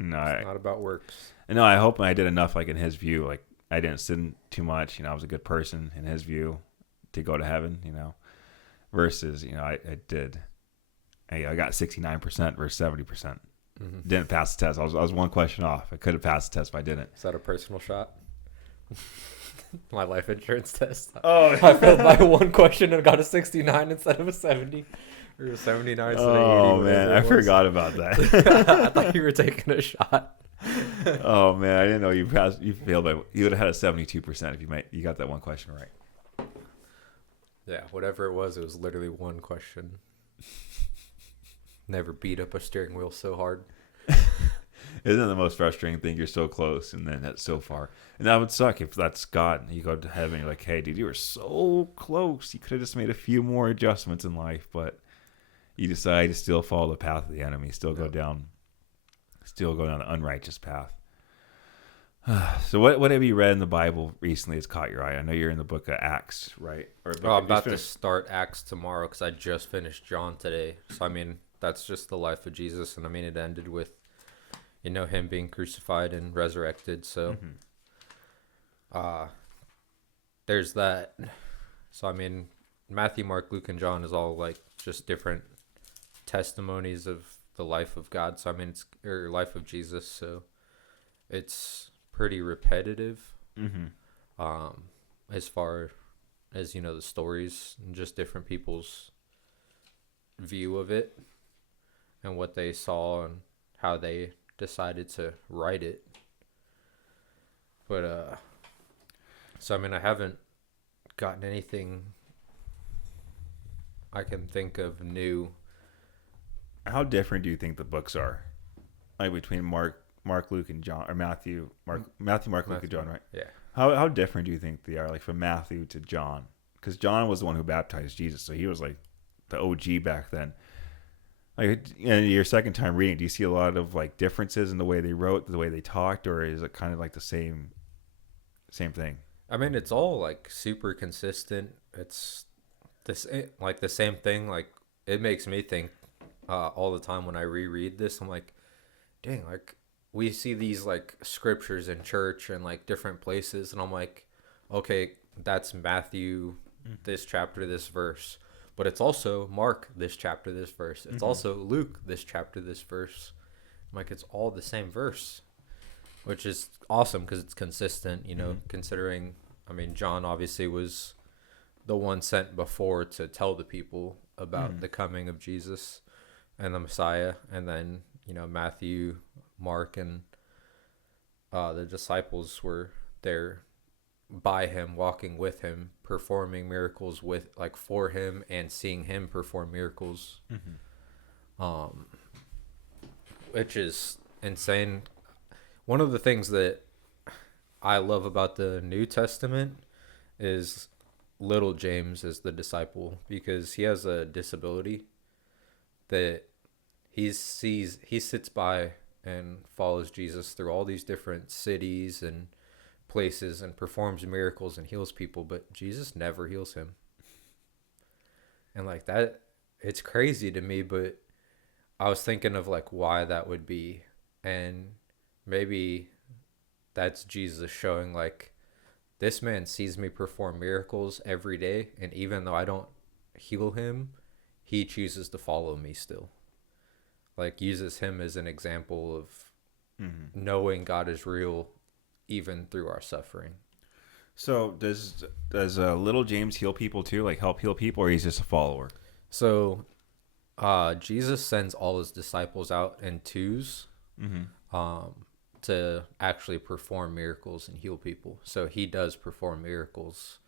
No, It's not about works. no, I hope I did enough. Like in His view, like I didn't sin too much. You know, I was a good person in His view to go to heaven. You know, versus I did. Hey, I got 69% versus 70%. Mm-hmm. Didn't pass the test. I was one question off. I could have passed the test if I didn't. Is that a personal shot? My life insurance test. Oh, I failed by one question and got a 69 instead of a 70. Or a 79 instead of 80. Oh man, I forgot about that. I thought you were taking a shot. Oh man, I didn't know you passed. You failed by. You would have had a 72% if you got that one question right. Yeah, whatever it was literally one question. Never beat up a steering wheel so hard. Isn't it the most frustrating thing? You're so close, and then that's so far. And that would suck if that's God. You go to heaven, you're like, hey, dude, you were so close. You could have just made a few more adjustments in life, but you decide to still follow the path of the enemy, still go down the unrighteous path. So what have you read in the Bible recently that's caught your eye? I know you're in the book of Acts, right? I'm about to start Acts tomorrow because I just finished John today. So, I mean, that's just the life of Jesus. And, I mean, it ended with, him being crucified and resurrected. So, there's that. So, I mean, Matthew, Mark, Luke, and John is all, like, just different testimonies of the life of God. So, I mean, or life of Jesus. So, it's pretty repetitive. As far as the stories and just different people's view of it and what they saw and how they decided to write it. But so I mean, I haven't gotten anything I can think of new. How different do you think the books are, like between Mark, Luke, and John, or Matthew, Mark, Luke, and John, right? Yeah. How different do you think they are, like from Matthew to John? Because John was the one who baptized Jesus, so he was like the OG back then. Like, your second time reading, do you see a lot of like differences in the way they wrote, the way they talked, or is it kind of like the same thing? I mean, it's all like super consistent. It's this like the same thing. Like, it makes me think all the time when I reread this. I'm like, dang, like we see these like scriptures in church and like different places, and I'm like, okay, that's Matthew, this chapter, this verse, but it's also Mark, this chapter, this verse. It's also Luke, this chapter, this verse. I'm like, it's all the same verse, which is awesome because it's consistent, considering, I mean, John obviously was the one sent before to tell the people about the coming of Jesus and the Messiah. And then, Matthew, Mark, and the disciples were there by him, walking with him, performing miracles for him, and seeing him perform miracles, which is insane. One of the things that I love about the New Testament is little James as the disciple, because he has a disability that he sits by and follows Jesus through all these different cities and places and performs miracles and heals people, but Jesus never heals him. And like that, it's crazy to me, but I was thinking of like why that would be, and maybe that's Jesus showing like, this man sees me perform miracles every day, and even though I don't heal him, he chooses to follow me still. Like, uses him as an example of knowing God is real even through our suffering. So does little James heal people too, like help heal people, or he's just a follower? So Jesus sends all his disciples out in twos, um, to actually perform miracles and heal people. So he does perform miracles,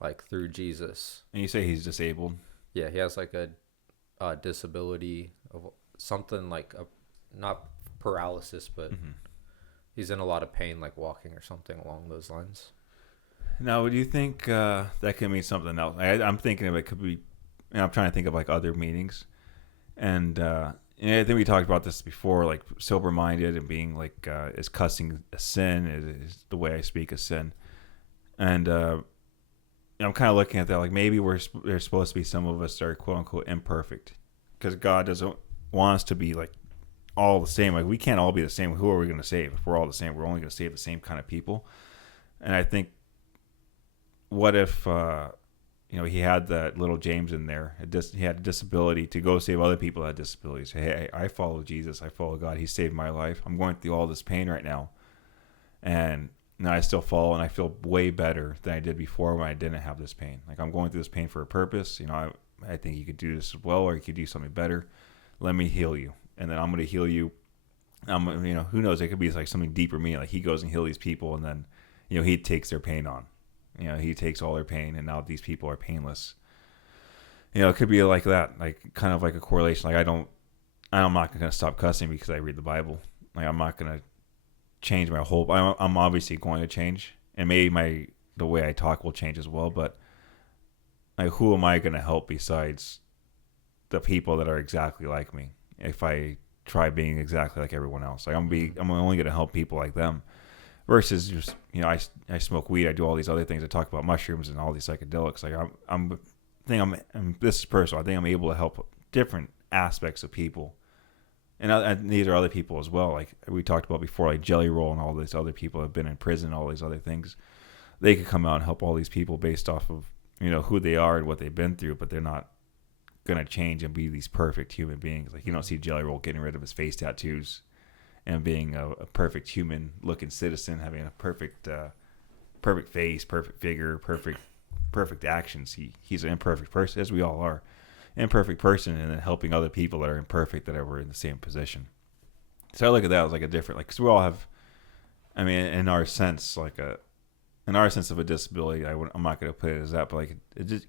like through Jesus. And you say he's disabled. Yeah, he has like a disability of something like a not paralysis, but he's in a lot of pain, like walking or something along those lines. Now, do you think that could mean something else? I'm thinking of it could be, and I'm trying to think of like other meanings. And I think we talked about this before, like sober-minded and being like, is cussing a sin? Is the way I speak a sin? And I'm kind of looking at that like maybe there's supposed to be some of us that are quote-unquote imperfect, because God doesn't want us to be like all the same. Like we can't all be the same. Who are we going to save? If we're all the same, we're only going to save the same kind of people. And I think, what if he had that little James in there? He had a disability to go save other people that had disabilities. Hey, I follow Jesus. I follow God. He saved my life. I'm going through all this pain right now, and now I still follow, and I feel way better than I did before when I didn't have this pain. Like I'm going through this pain for a purpose. I think you could do this well, or you could do something better. Let me heal you, and then I'm going to heal you. Who knows? It could be like something deeper meaning. Like he goes and heals these people, and then, he takes their pain on. He takes all their pain, and now these people are painless. It could be like that, like kind of like a correlation. Like I'm not going to stop cussing because I read the Bible. Like I'm not going to change my whole. I'm obviously going to change, and maybe the way I talk will change as well. But like, who am I going to help besides the people that are exactly like me? If I try being exactly like everyone else, like I'm only going to help people like them. Versus just, I smoke weed, I do all these other things, I talk about mushrooms and all these psychedelics. Like this is personal. I think I'm able to help different aspects of people, and these are other people as well. Like we talked about before, like Jelly Roll and all these other people have been in prison, all these other things. They could come out and help all these people based off of who they are and what they've been through, but they're not gonna change and be these perfect human beings. Like you don't see Jelly Roll getting rid of his face tattoos and being a perfect human-looking citizen, having a perfect face, perfect figure, perfect actions. He's an imperfect person, as we all are, imperfect person, and then helping other people that are imperfect that are in the same position. So I look at that as like a different, like, because we all have, in our sense, of a disability. I'm not going to put it as that, but like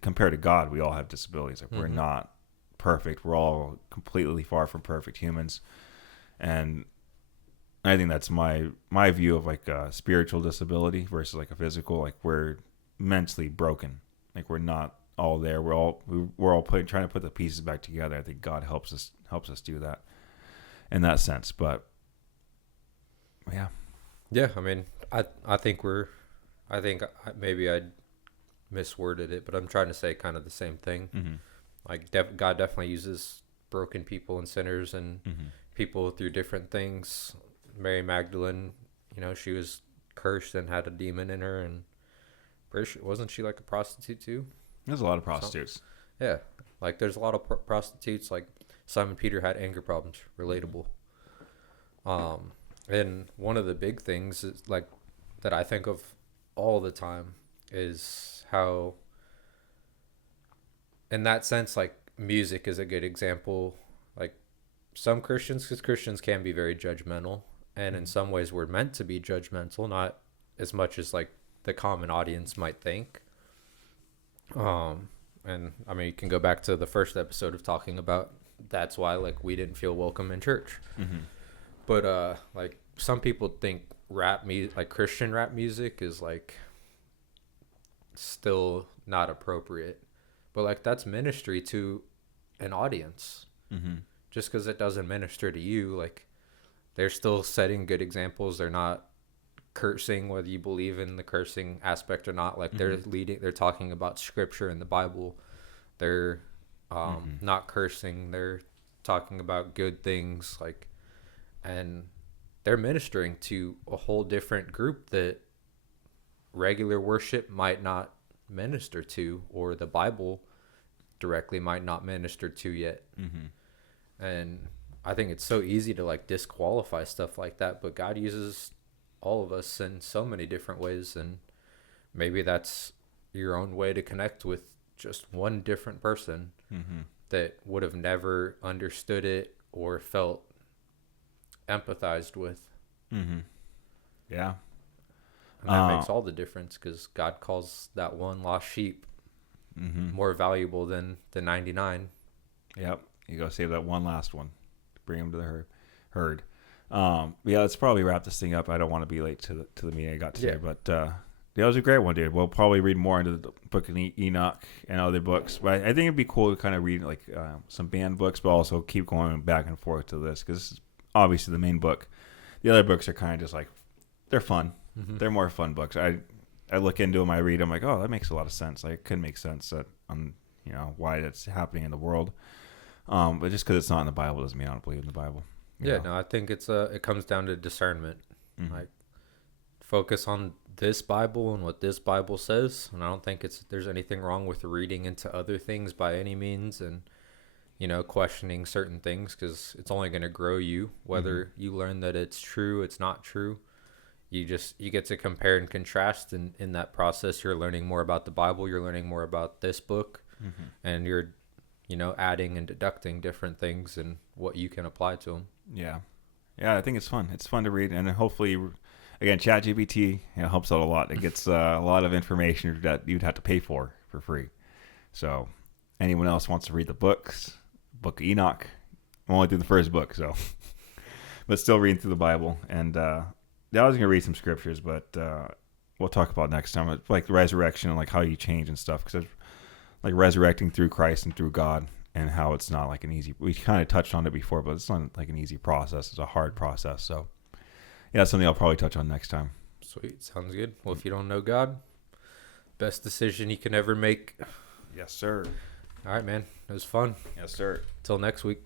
compared to God, we all have disabilities. Like we're not perfect. We're all completely far from perfect humans, and I think that's my view of like a spiritual disability versus like a physical. Like we're mentally broken. Like we're not all there. We're all trying to put the pieces back together. I think God helps us do that in that sense. But yeah, I think maybe I misworded it, but I'm trying to say kind of the same thing. Like God definitely uses broken people and sinners and people through different things. Mary Magdalene, she was cursed and had a demon in her, and wasn't she like a prostitute too? There's a lot of prostitutes. Yeah, like there's a lot of prostitutes. Like Simon Peter had anger problems, relatable. And one of the big things is like that I think of all the time is how, in that sense, like music is a good example. Like some Christians, because Christians can be very judgmental. And in some ways, we're meant to be judgmental, not as much as like the common audience might think. And you can go back to the first episode of talking about that's why like we didn't feel welcome in church. But like some people think like Christian rap music is like still not appropriate, but like that's ministry to an audience. Just because it doesn't minister to you, like. They're still setting good examples. They're not cursing, whether you believe in the cursing aspect or not. Like they're talking about scripture in the Bible. They're not cursing. They're talking about good things, like, and they're ministering to a whole different group that regular worship might not minister to, or the Bible directly might not minister to yet. And I think it's so easy to like disqualify stuff like that, but God uses all of us in so many different ways, and maybe that's your own way to connect with just one different person. that would have never understood it or felt empathized with. Mm-hmm. Yeah. And that makes all the difference, because God calls that one lost sheep more valuable than the 99. Yep. You go save that one last one. Bring him to the herd. Yeah, let's probably wrap this thing up. I don't want to be late to the meeting I got today, but that was a great one, dude. We'll probably read more into the book of Enoch and other books, but I think it'd be cool to kind of read like some banned books, but also keep going back and forth to this, because this is obviously the main book. The other books are kind of just like, they're fun. They're more fun books. I look into them, I read them, like, oh, that makes a lot of sense. Like, it could make sense that why that's happening in the world. But just because it's not in the Bible doesn't mean I don't believe in the Bible. No, I think it comes down to discernment. Like, focus on this Bible and what this Bible says, and I don't think there's anything wrong with reading into other things by any means, and questioning certain things, because it's only going to grow you. Whether you learn that it's true, it's not true, you get to compare and contrast, and in that process you're learning more about the Bible, you're learning more about this book, and you're adding and deducting different things and what you can apply to them. Yeah, I think it's fun. It's fun to read, and hopefully, again, ChatGPT helps out a lot. It gets a lot of information that you'd have to pay for free. So, anyone else wants to read the book of Enoch, I'm only through the first book, so but still reading through the Bible. And I was gonna read some scriptures, but we'll talk about next time. It's like resurrection and like how you change and stuff, because like resurrecting through Christ and through God, and how it's not like an easy. We kind of touched on it before, but it's not like an easy process. It's a hard process. So, yeah, that's something I'll probably touch on next time. Sweet, sounds good. Well, if you don't know God, best decision you can ever make. Yes, sir. All right, man. It was fun. Yes, sir. Till next week.